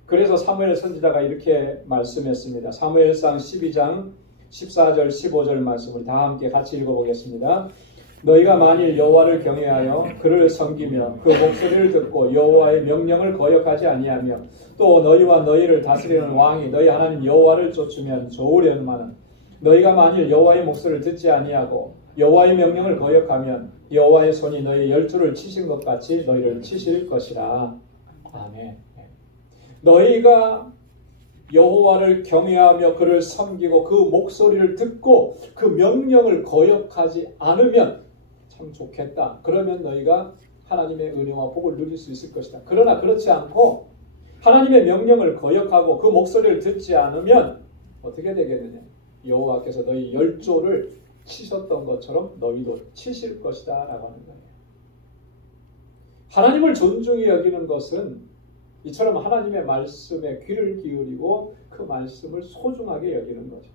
그래서 사무엘 선지자가 이렇게 말씀했습니다. 사무엘상 12장 14절 15절 말씀을 다 함께 같이 읽어보겠습니다. 너희가 만일 여호와를 경외하여 그를 섬기며 그 목소리를 듣고 여호와의 명령을 거역하지 아니하며 또 너희와 너희를 다스리는 왕이 너희 하나님 여호와를 쫓으면 좋으려니만 너희가 만일 여호와의 목소리를 듣지 아니하고 여호와의 명령을 거역하면 여호와의 손이 너희 열두를 치신 것 같이 너희를 치실 것이라. 아멘. 너희가 여호와를 경외하며 그를 섬기고 그 목소리를 듣고 그 명령을 거역하지 않으면 참 좋겠다. 그러면 너희가 하나님의 은혜와 복을 누릴 수 있을 것이다. 그러나 그렇지 않고 하나님의 명령을 거역하고 그 목소리를 듣지 않으면 어떻게 되겠느냐? 여호와께서 너희 열조를 치셨던 것처럼 너희도 치실 것이다 라고 하는 거예요. 하나님을 존중히 여기는 것은 이처럼 하나님의 말씀에 귀를 기울이고 그 말씀을 소중하게 여기는 거죠.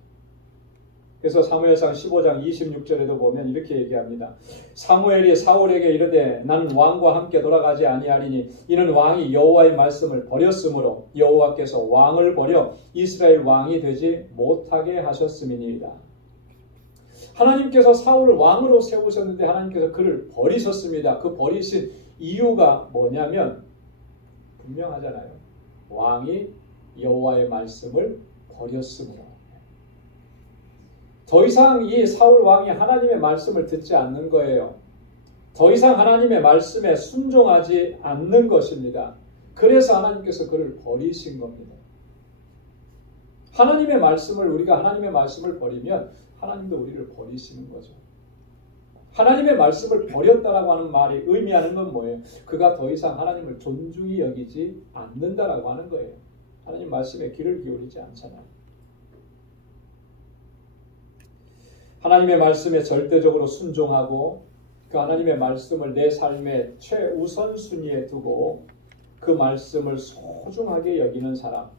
그래서 사무엘상 15장 26절에도 보면 이렇게 얘기합니다. 사무엘이 사울에게 이르되 나는 왕과 함께 돌아가지 아니하리니 이는 왕이 여호와의 말씀을 버렸으므로 여호와께서 왕을 버려 이스라엘 왕이 되지 못하게 하셨음이니이다. 하나님께서 사울을 왕으로 세우셨는데 하나님께서 그를 버리셨습니다. 그 버리신 이유가 뭐냐면 분명하잖아요. 왕이 여호와의 말씀을 버렸으므로. 더 이상 이 사울 왕이 하나님의 말씀을 듣지 않는 거예요. 더 이상 하나님의 말씀에 순종하지 않는 것입니다. 그래서 하나님께서 그를 버리신 겁니다. 하나님의 말씀을 우리가 하나님의 말씀을 버리면 하나님도 우리를 버리시는 거죠. 하나님의 말씀을 버렸다라고 하는 말이 의미하는 건 뭐예요? 그가 더 이상 하나님을 존중히 여기지 않는다라고 하는 거예요. 하나님 말씀에 귀를 기울이지 않잖아요. 하나님의 말씀에 절대적으로 순종하고 그 하나님의 말씀을 내 삶의 최우선순위에 두고 그 말씀을 소중하게 여기는 사람,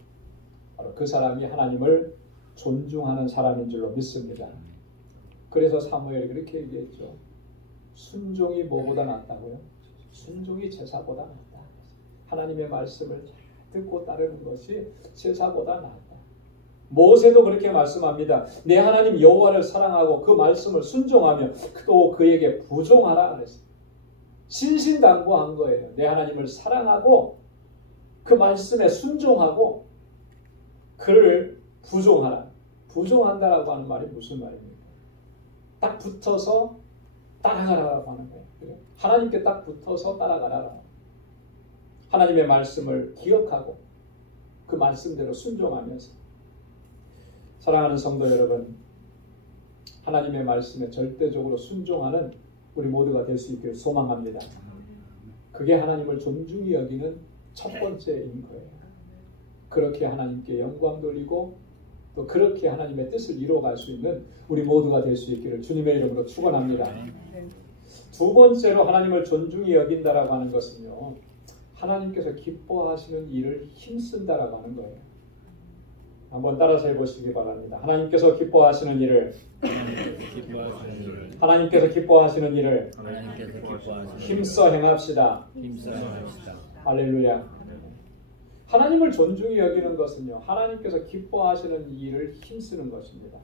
바로 그 사람이 하나님을 존중하는 사람인 줄로 믿습니다. 그래서 사무엘이 그렇게 얘기했죠. 순종이 뭐보다 낫다고요? 순종이 제사보다 낫다. 하나님의 말씀을 듣고 따르는 것이 제사보다 낫다. 모세도 그렇게 말씀합니다. 내 하나님 여호와를 사랑하고 그 말씀을 순종하며 또 그에게 부종하라 그랬어요. 신신당부한 거예요. 내 하나님을 사랑하고 그 말씀에 순종하고 그를 부종하라. 부종한다라고 하는 말이 무슨 말입니까? 딱 붙어서 따라가라고 하는 거예요. 하나님께 딱 붙어서 따라가라. 하나님의 말씀을 기억하고 그 말씀대로 순종하면서. 사랑하는 성도 여러분, 하나님의 말씀에 절대적으로 순종하는 우리 모두가 될 수 있기를 소망합니다. 그게 하나님을 존중히 여기는 첫 번째인 거예요. 그렇게 하나님께 영광 돌리고 또 그렇게 하나님의 뜻을 이루어갈 수 있는 우리 모두가 될 수 있기를 주님의 이름으로 축원합니다. 두 번째로 하나님을 존중히 여긴다라고 하는 것은요, 하나님께서 기뻐하시는 일을 힘쓴다라고 하는 거예요. 한번 따라서 해보시기 바랍니다. 하나님께서 기뻐하시는 일을 힘써 행합시다. 할렐루야. 하나님을 존중히 여기는 것은요, 하나님께서 기뻐하시는 일을 힘쓰는 것입니다.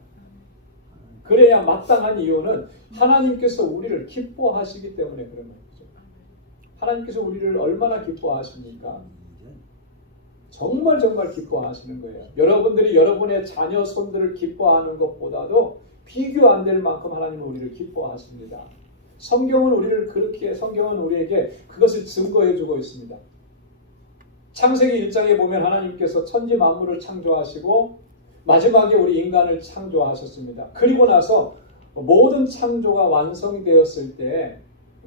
그래야 마땅한 이유는 하나님께서 우리를 기뻐하시기 때문에 그런 거죠. 하나님께서 우리를 얼마나 기뻐하십니까? 정말 기뻐하시는 거예요. 여러분들이 여러분의 자녀 손들을 기뻐하는 것보다도 비교 안 될 만큼 하나님은 우리를 기뻐하십니다. 성경은 우리에게 그것을 증거해 주고 있습니다. 창세기 1장에 보면 하나님께서 천지 만물을 창조하시고 마지막에 우리 인간을 창조하셨습니다. 그리고 나서 모든 창조가 완성이 되었을 때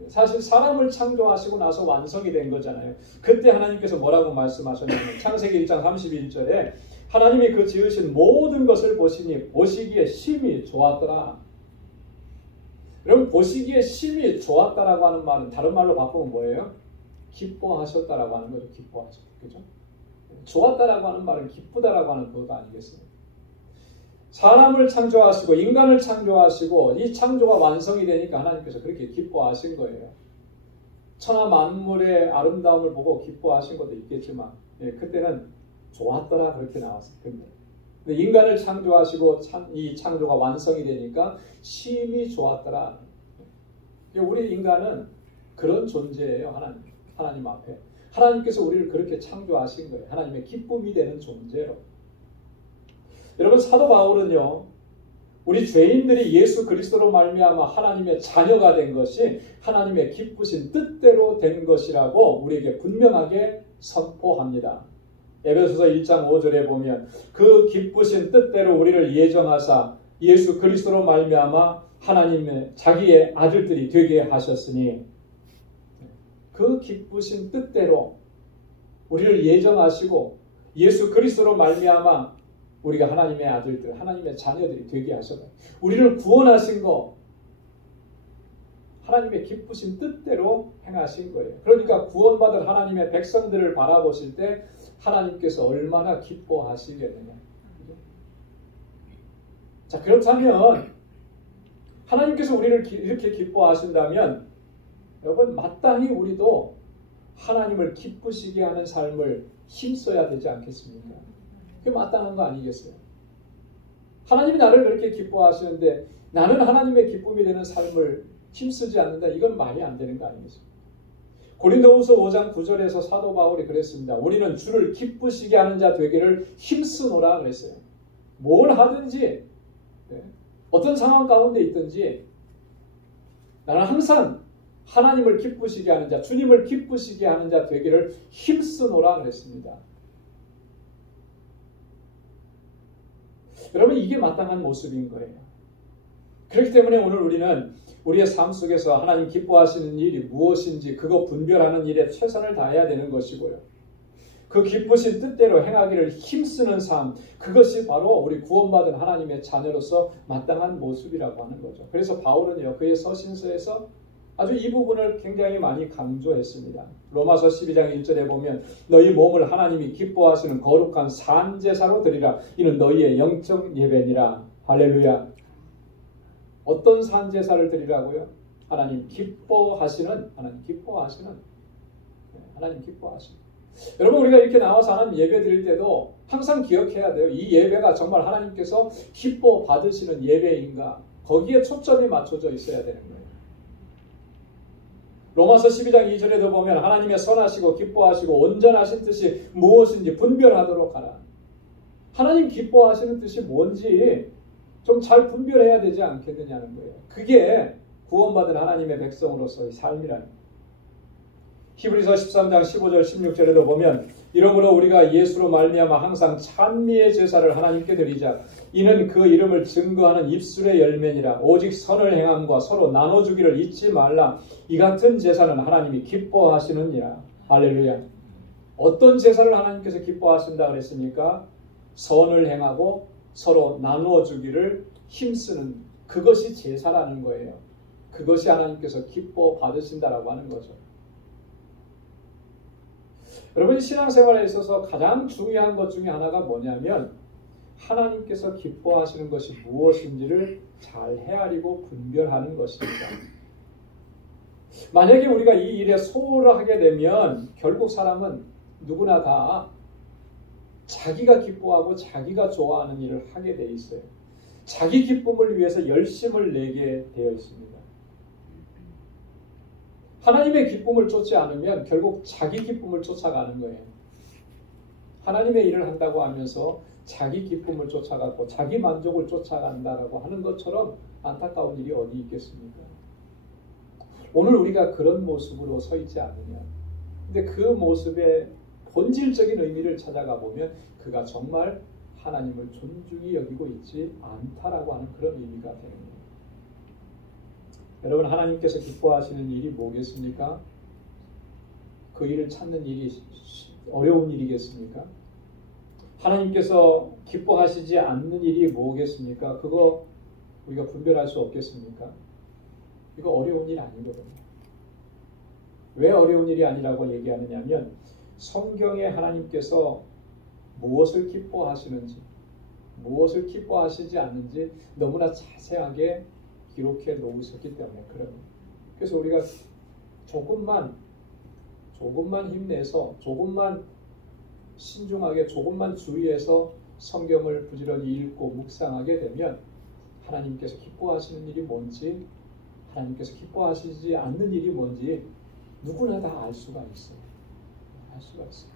사실 사람을 창조하시고 나서 완성이 된 거잖아요. 그때 하나님께서 뭐라고 말씀하셨냐면 창세기 1장 31절에 하나님이 그 지으신 모든 것을 보시니 보시기에 심히 좋았더라. 여러분, 보시기에 심히 좋았다라고 하는 말은 다른 말로 바꾸면 뭐예요? 기뻐하셨다라고 하는 거죠. 기뻐하셨다. 그죠? 좋았다라고 하는 말은 기쁘다라고 하는 그것 아니겠습니까? 사람을 창조하시고 인간을 창조하시고 이 창조가 완성이 되니까 하나님께서 그렇게 기뻐하신 거예요. 천하 만물의 아름다움을 보고 기뻐하신 것도 있겠지만 그때는 좋았더라 그렇게 나왔어요. 근데 인간을 창조하시고 이 창조가 완성이 되니까 심히 좋았더라. 우리 인간은 그런 존재예요. 하나님 앞에. 하나님께서 우리를 그렇게 창조하신 거예요. 하나님의 기쁨이 되는 존재로. 여러분, 사도 바울은요, 우리 죄인들이 예수 그리스도로 말미암아 하나님의 자녀가 된 것이 하나님의 기쁘신 뜻대로 된 것이라고 우리에게 분명하게 선포합니다. 에베소서 1장 5절에 보면 그 기쁘신 뜻대로 우리를 예정하사 예수 그리스도로 말미암아 하나님의 자기의 아들들이 되게 하셨으니, 그 기쁘신 뜻대로 우리를 예정하시고 예수 그리스도로 말미암아 우리가 하나님의 아들들, 하나님의 자녀들이 되게 하셨다. 우리를 구원하신 거 하나님의 기쁘신 뜻대로 행하신 거예요. 그러니까 구원받은 하나님의 백성들을 바라보실 때 하나님께서 얼마나 기뻐하시겠느냐. 자, 그렇다면 하나님께서 우리를 이렇게 기뻐하신다면 여러분, 마땅히 우리도 하나님을 기쁘시게 하는 삶을 힘써야 되지 않겠습니까? 그게 마땅한 거 아니겠어요? 하나님이 나를 그렇게 기뻐하시는데 나는 하나님의 기쁨이 되는 삶을 힘쓰지 않는다. 이건 말이 안 되는 거 아니겠습니까? 고린도후서 5장 9절에서 사도 바울이 그랬습니다. 우리는 주를 기쁘시게 하는 자 되기를 힘쓰노라 그랬어요. 뭘 하든지 어떤 상황 가운데 있든지 나는 항상 하나님을 기쁘시게 하는 자, 주님을 기쁘시게 하는 자 되기를 힘쓰노라 그랬습니다. 여러분, 이게 마땅한 모습인 거예요. 그렇기 때문에 오늘 우리는 우리의 삶 속에서 하나님 기뻐하시는 일이 무엇인지 그거 분별하는 일에 최선을 다해야 되는 것이고요. 그 기쁘신 뜻대로 행하기를 힘쓰는 삶, 그것이 바로 우리 구원받은 하나님의 자녀로서 마땅한 모습이라고 하는 거죠. 그래서 바울은요, 그의 서신서에서 아주 이 부분을 굉장히 많이 강조했습니다. 로마서 12장 1절에 보면 너희 몸을 하나님이 기뻐하시는 거룩한 산제사로 드리라. 이는 너희의 영적 예배니라. 할렐루야. 어떤 산제사를 드리라고요? 하나님 기뻐하시는. 여러분, 우리가 이렇게 나와서 하나님 예배 드릴 때도 항상 기억해야 돼요. 이 예배가 정말 하나님께서 기뻐 받으시는 예배인가? 거기에 초점이 맞춰져 있어야 되는 거예요. 로마서 12장 2절에도 보면 하나님의 선하시고 기뻐하시고 온전하신 뜻이 무엇인지 분별하도록 하라. 하나님 기뻐하시는 뜻이 뭔지 좀 잘 분별해야 되지 않겠느냐는 거예요. 그게 구원받은 하나님의 백성으로서의 삶이라는 거예요. 히브리서 13장 15절 16절에도 보면 이러므로 우리가 예수로 말미암아 항상 찬미의 제사를 하나님께 드리자. 이는 그 이름을 증거하는 입술의 열매니라. 오직 선을 행함과 서로 나눠주기를 잊지 말라. 이 같은 제사는 하나님이 기뻐하시느니라. 할렐루야. 어떤 제사를 하나님께서 기뻐하신다 그랬습니까? 선을 행하고 서로 나누어 주기를 힘쓰는 그것이 제사라는 거예요. 그것이 하나님께서 기뻐 받으신다라고 하는 거죠. 여러분, 신앙생활에 있어서 가장 중요한 것 중에 하나가 뭐냐면 하나님께서 기뻐하시는 것이 무엇인지를 잘 헤아리고 분별하는 것입니다. 만약에 우리가 이 일에 소홀을 하게 되면 결국 사람은 누구나 다 자기가 기뻐하고 자기가 좋아하는 일을 하게 돼 있어요. 자기 기쁨을 위해서 열심을 내게 되어 있습니다. 하나님의 기쁨을 쫓지 않으면 결국 자기 기쁨을 쫓아가는 거예요. 하나님의 일을 한다고 하면서 자기 기쁨을 쫓아가고 자기 만족을 쫓아간다라고 하는 것처럼 안타까운 일이 어디 있겠습니까? 오늘 우리가 그런 모습으로 서 있지 않느냐. 근데 그 모습의 본질적인 의미를 찾아가 보면 그가 정말 하나님을 존중히 여기고 있지 않다라고 하는 그런 의미가 되는 거예요. 여러분, 하나님께서 기뻐하시는 일이 뭐겠습니까? 그 일을 찾는 일이 어려운 일이겠습니까? 하나님께서 기뻐하시지 않는 일이 뭐겠습니까? 그거 우리가 분별할 수 없겠습니까? 이거 어려운 일 아니거든요. 왜 어려운 일이 아니라고 얘기하느냐면 성경에 하나님께서 무엇을 기뻐하시는지, 무엇을 기뻐하시지 않는지 너무나 자세하게 기록해 놓으셨기 때문에 그래요. 그래서 우리가 조금만 힘내서, 조금만 신중하게, 조금만 주의해서 성경을 부지런히 읽고 묵상하게 되면 하나님께서 기뻐하시는 일이 뭔지, 하나님께서 기뻐하시지 않는 일이 뭔지 누구나 다 알 수가 있어요. 알 수가 있어요.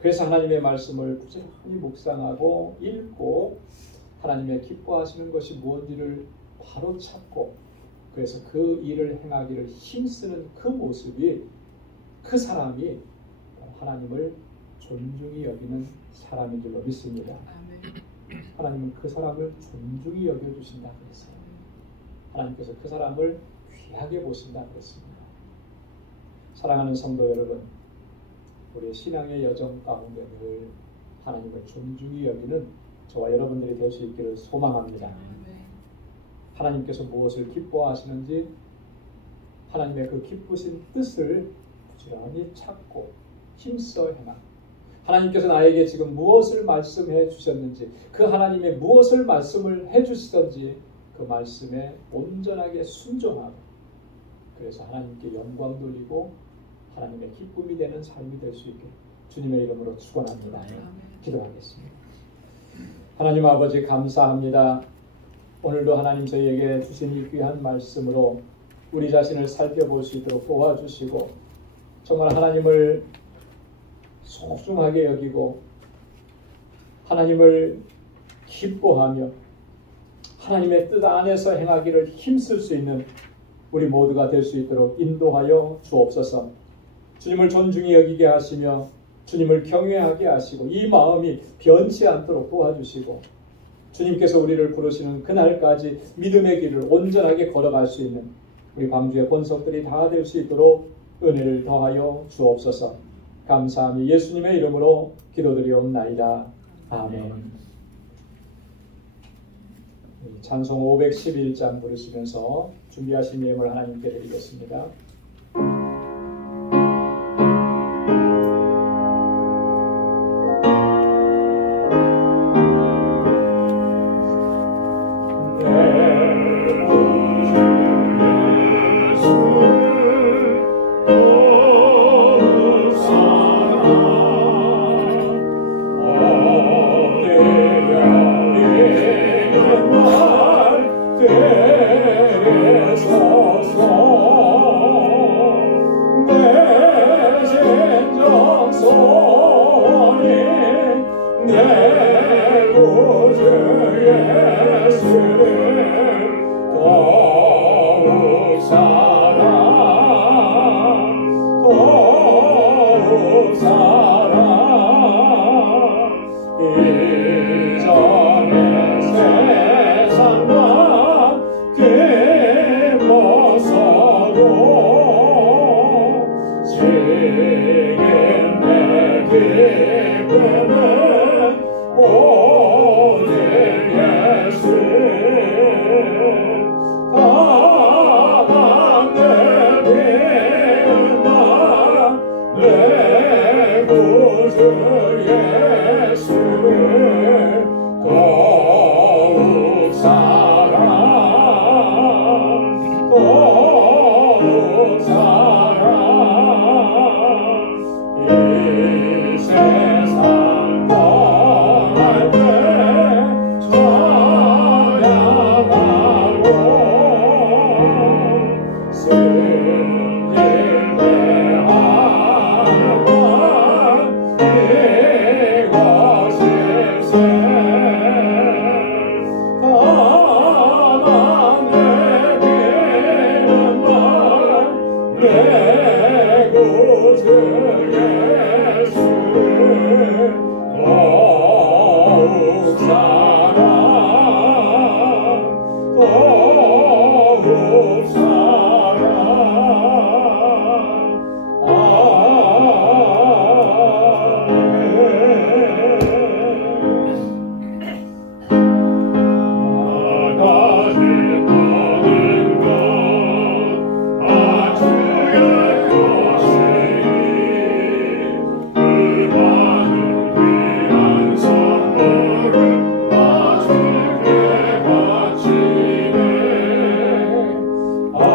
그래서 하나님의 말씀을 부지런히 묵상하고 읽고 하나님의 기뻐하시는 것이 무엇인지를 바로 찾고, 그래서 그 일을 행하기를 힘쓰는 그 모습이, 그 사람이 하나님을 존중히 여기는 사람인 줄로 믿습니다. 하나님은 그 사람을 존중히 여겨주신다 그랬어요. 하나님께서 그 사람을 귀하게 보신다 그랬습니다. 사랑하는 성도 여러분, 우리의 신앙의 여정 가운데 늘 하나님을 존중히 여기는 저와 여러분들이 될 수 있기를 소망합니다. 하나님께서 무엇을 기뻐하시는지 하나님의 그 기쁘신 뜻을 부지런히 찾고 힘써 행하고, 하나님께서 나에게 지금 무엇을 말씀해 주셨는지, 그 하나님의 무엇을 말씀을 해 주시던지 그 말씀에 온전하게 순종하고, 그래서 하나님께 영광 돌리고 하나님의 기쁨이 되는 삶이 될 수 있게 주님의 이름으로 축원합니다. 기도하겠습니다. 하나님 아버지, 감사합니다. 오늘도 하나님 저희에게 주신 이 귀한 말씀으로 우리 자신을 살펴볼 수 있도록 도와주시고, 정말 하나님을 소중하게 여기고 하나님을 기뻐하며 하나님의 뜻 안에서 행하기를 힘쓸 수 있는 우리 모두가 될 수 있도록 인도하여 주옵소서. 주님을 존중히 여기게 하시며 주님을 경외하게 하시고 이 마음이 변치 않도록 도와주시고, 주님께서 우리를 부르시는 그날까지 믿음의 길을 온전하게 걸어갈 수 있는 우리 광주의 본석들이 다 될 수 있도록 은혜를 더하여 주옵소서. 감사하며 예수님의 이름으로 기도드리옵나이다. 아멘. 찬송 511장 부르시면서 준비하신 예물 하나님께 드리겠습니다. 주 내 기쁨은 오직 예수 다만 내 비마 내 구주 예수를 더욱 사랑 이 세상 떠날 때 찬양하고 승리를 대하는 이것일세 다만 내 기름만 내 구주 예수를 더욱 사랑 더욱 사랑 나가지 보는 것 다 주의 것이니 그 많은 귀한 선물을 다 주께 바치네 아멘.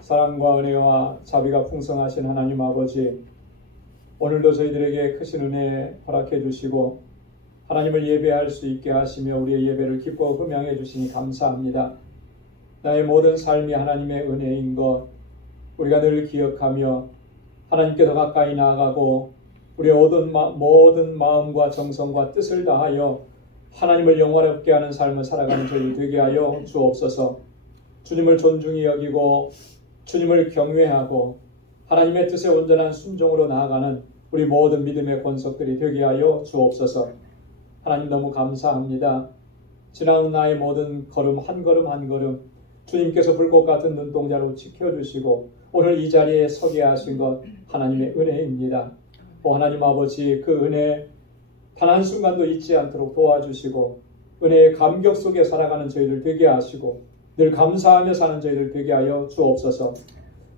사랑과 은혜와 자비가 풍성하신 하나님 아버지, 오늘도 저희들에게 크신 은혜 허락해 주시고 하나님을 예배할 수 있게 하시며 우리의 예배를 기뻐 흠양해 주시니 감사합니다. 나의 모든 삶이 하나님의 은혜인 것 우리가 늘 기억하며 하나님께 더 가까이 나아가고 우리의 모든 마음과 정성과 뜻을 다하여 하나님을 영화롭게 하는 삶을 살아가는 저희 되게 하여 주옵소서. 주님을 존중히 여기고 주님을 경외하고 하나님의 뜻에 온전한 순종으로 나아가는 우리 모든 믿음의 권속들이 되게 하여 주옵소서. 하나님 너무 감사합니다. 지나온 나의 모든 걸음 한 걸음 한 걸음 주님께서 불꽃 같은 눈동자로 지켜주시고 오늘 이 자리에 서게 하신 것 하나님의 은혜입니다. 하나님 아버지, 그 은혜 단 한순간도 잊지 않도록 도와주시고 은혜의 감격 속에 살아가는 저희들 되게 하시고 늘 감사하며 사는 저희들 되게 하여 주옵소서.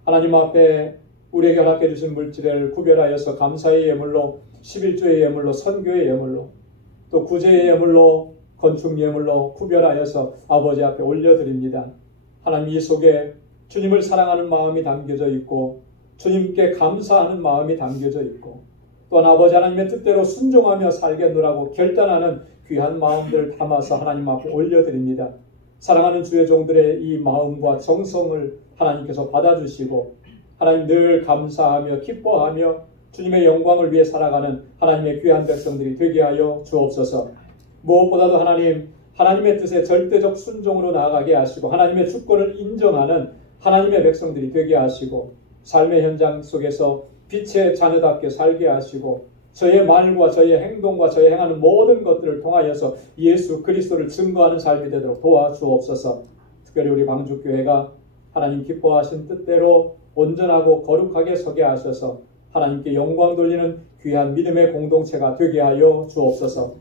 하나님 앞에 우리에게 허락해 주신 물질을 구별하여서 감사의 예물로, 11조의 예물로, 선교의 예물로, 또 구제의 예물로, 건축 예물로 구별하여서 아버지 앞에 올려드립니다. 하나님, 이 속에 주님을 사랑하는 마음이 담겨져 있고 주님께 감사하는 마음이 담겨져 있고 또한 아버지 하나님의 뜻대로 순종하며 살겠노라고 결단하는 귀한 마음들을 담아서 하나님 앞에 올려드립니다. 사랑하는 주의 종들의 이 마음과 정성을 하나님께서 받아주시고 하나님 늘 감사하며 기뻐하며 주님의 영광을 위해 살아가는 하나님의 귀한 백성들이 되게 하여 주옵소서. 무엇보다도 하나님의 뜻에 절대적 순종으로 나아가게 하시고 하나님의 주권을 인정하는 하나님의 백성들이 되게 하시고 삶의 현장 속에서 빛의 자녀답게 살게 하시고 저의 말과 저의 행동과 저의 행하는 모든 것들을 통하여서 예수 그리스도를 증거하는 삶이 되도록 도와주옵소서. 특별히 우리 방주교회가 하나님 기뻐하신 뜻대로 온전하고 거룩하게 서게 하셔서 하나님께 영광 돌리는 귀한 믿음의 공동체가 되게 하여 주옵소서.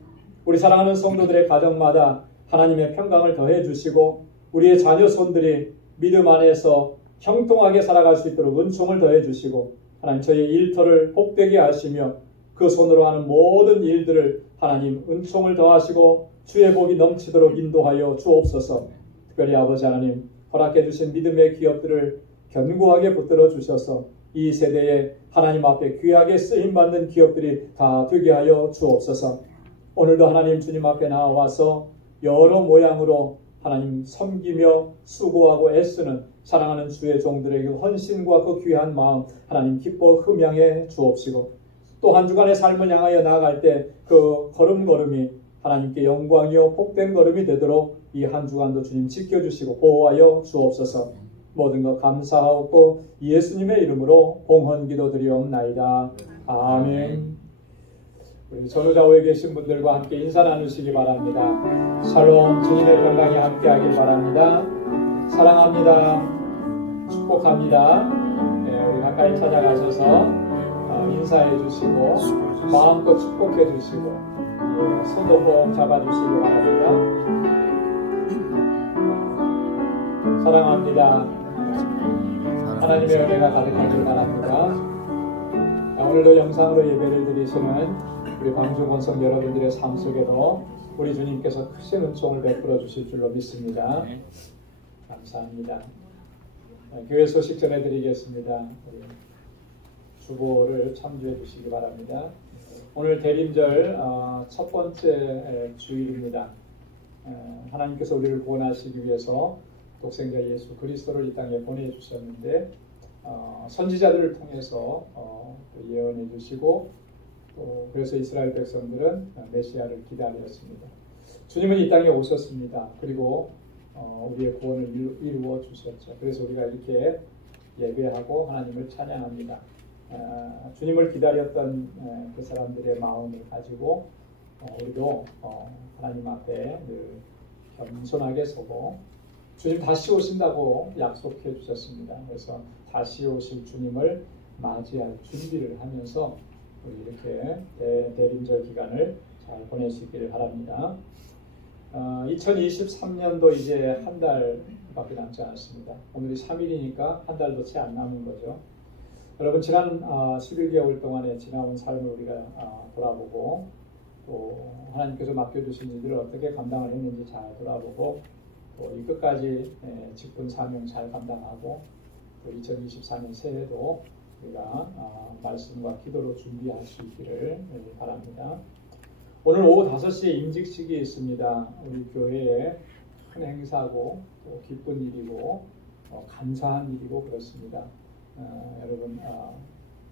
우리 사랑하는 성도들의 가정마다 하나님의 평강을 더해 주시고 우리의 자녀손들이 믿음 안에서 형통하게 살아갈 수 있도록 은총을 더해 주시고 하나님 저희의 일터를 복되게 하시며 그 손으로 하는 모든 일들을 하나님 은총을 더하시고 주의 복이 넘치도록 인도하여 주옵소서. 특별히 아버지 하나님 허락해 주신 믿음의 기업들을 견고하게 붙들어 주셔서 이 세대에 하나님 앞에 귀하게 쓰임받는 기업들이 다 되게 하여 주옵소서. 오늘도 하나님 주님 앞에 나와서 여러 모양으로 하나님 섬기며 수고하고 애쓰는 사랑하는 주의 종들의 그 헌신과 그 귀한 마음 하나님 기뻐 흠양해 주옵시고 또 한 주간의 삶을 향하여 나아갈 때 그 걸음걸음이 하나님께 영광이요 복된 걸음이 되도록 이 한 주간도 주님 지켜주시고 보호하여 주옵소서. 모든 것 감사하고 예수님의 이름으로 공헌 기도드리옵나이다. 아멘. 우리 전후좌우에 계신 분들과 함께 인사 나누시기 바랍니다. 샬롬, 주님의 평강이 함께하길 바랍니다. 사랑합니다. 축복합니다. 우리 가까이 찾아가셔서 인사해 주시고 마음껏 축복해 주시고 손도 꼭 잡아주시기 바랍니다. 사랑합니다. 하나님의 은혜가 가득하길 바랍니다. 오늘도 영상으로 예배를 드리시는 우리 광주 본성 여러분들의 삶 속에도 우리 주님께서 크신 은총을 베풀어 주실 줄로 믿습니다. 감사합니다. 교회 소식 전해드리겠습니다. 주보를 참조해 주시기 바랍니다. 오늘 대림절 첫 번째 주일입니다. 하나님께서 우리를 구원하시기 위해서 독생자 예수 그리스도를 이 땅에 보내주셨는데 선지자들을 통해서 예언해 주시고 또 그래서 이스라엘 백성들은 메시아를 기다렸습니다. 주님은 이 땅에 오셨습니다. 그리고 우리의 구원을 이루어 주셨죠. 그래서 우리가 이렇게 예배하고 하나님을 찬양합니다. 주님을 기다렸던 그 사람들의 마음을 가지고 우리도 하나님 앞에 늘 겸손하게 서고 주님 다시 오신다고 약속해 주셨습니다. 그래서 다시 오실 주님을 맞이할 준비를 하면서 우리 이렇게 대림절 기간을 잘 보내시길 바랍니다. 2023년도 이제 한 달밖에 남지 않았습니다. 오늘이 3일이니까 한 달도 채 안 남은 거죠. 여러분 지난 11개월 동안에 지나온 삶을 우리가 돌아보고 또 하나님께서 맡겨주신 일들을 어떻게 감당을 했는지 잘 돌아보고 또 이 끝까지 직분 사명 잘 감당하고 또 2024년 새해도 우리가 말씀과 기도로 준비할 수 있기를 바랍니다. 오늘 오후 5시에 임직식이 있습니다. 우리 교회에 큰 행사고 또 기쁜 일이고 감사한 일이고 그렇습니다. 여러분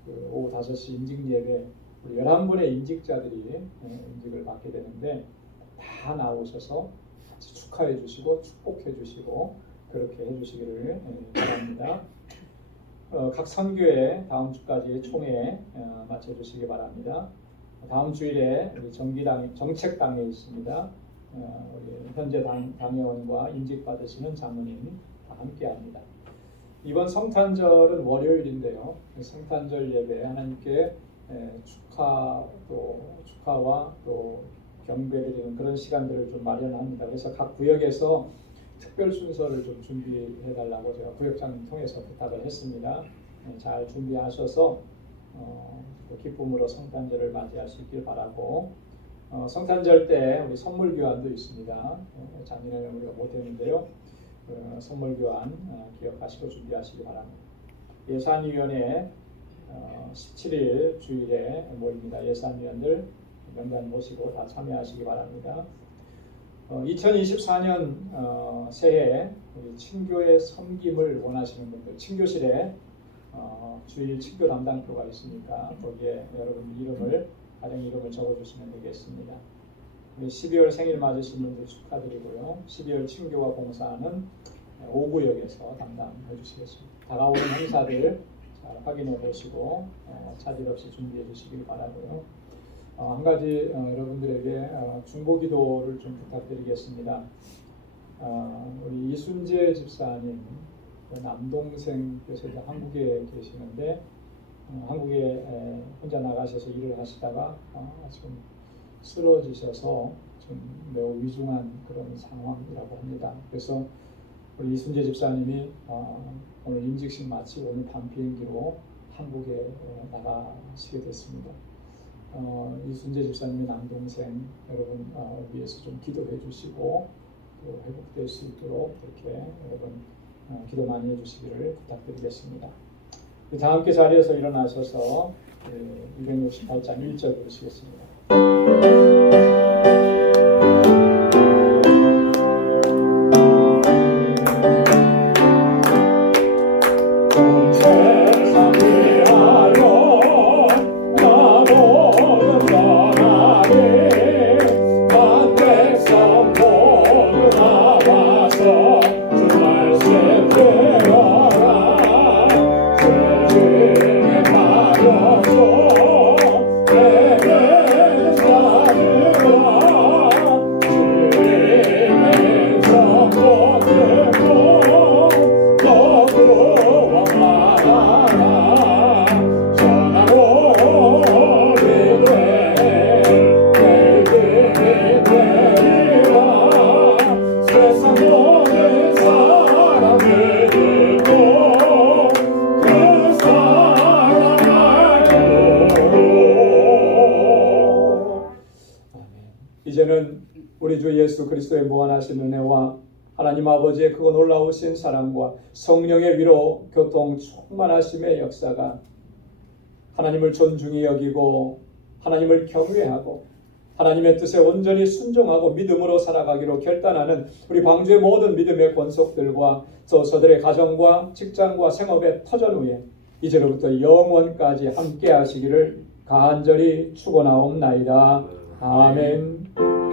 그 오후 5시 임직 예배 우리 11분의 임직자들이 임직을 받게 되는데 다 나오셔서 같이 축하해 주시고 축복해 주시고 그렇게 해 주시기를 바랍니다. 각 선교회 다음 주까지 총회 마쳐 주시기 바랍니다. 다음 주일에 우리 정책당에 있습니다. 우리 현재 당회원과 임직 받으시는 장로님 다 함께합니다. 이번 성탄절은 월요일인데요. 성탄절 예배 하나님께 축하와 또 경배드리는 그런 시간들을 좀 마련합니다. 그래서 각 구역에서 특별 순서를 좀 준비해 달라고 제가 구역장님 통해서 부탁을 했습니다. 잘 준비하셔서 기쁨으로 성탄절을 맞이할 수 있길 바라고 성탄절 때 우리 선물 교환도 있습니다. 작년에는 우리가 못했는데요. 선물 교환 기억하시고 준비하시기 바랍니다. 예산위원회 17일 주일에 모입니다. 예산위원들 명단 모시고 다 참여하시기 바랍니다. 2024년 새해 우리 친교의 섬김을 원하시는 분들 친교실에 주일 친교 담당표가 있으니까 거기에 여러분 가정 이름을 적어주시면 되겠습니다. 12월 생일 맞으신 분들 축하드리고요. 12월 친교와 봉사는 5구역에서 담당해 주시겠습니다. 다가오는 행사들 잘 확인해 보시고 차질 없이 준비해 주시길 바라고요. 한 가지 여러분들에게 중보기도를 좀 부탁드리겠습니다. 우리 이순재 집사님 남동생께서 한국에 계시는데 한국에 혼자 나가셔서 일을 하시다가 좀 쓰러지셔서 좀 매우 위중한 그런 상황이라고 합니다. 그래서 우리 이순재 집사님이 오늘 임직식 마치고 오늘 밤 비행기로 한국에 나가시게 됐습니다. 이순재 집사님의 남동생 여러분 위해서 좀 기도해 주시고 또 회복될 수 있도록 이렇게 여러분 기도 많이 해주시기를 부탁드리겠습니다. 다 함께 자리에서 일어나셔서 268장 1절 부르시겠습니다. 내 나라 전하오리 되리라 세상 모든 사람을 듣고 그 사랑을 이제는 우리 주 예수 그리스도의 무한하신 은혜와 하나님 아버지의 크고 놀라우신 사랑과 성령의 위로 교통 충만하심의 역사가 하나님을 존중히 여기고 하나님을 경외하고 하나님의 뜻에 온전히 순종하고 믿음으로 살아가기로 결단하는 우리 방주의 모든 믿음의 권속들과 저들의 가정과 직장과 생업의 터전 후에 이제로부터 영원까지 함께 하시기를 간절히 축원하옵나이다. 아멘.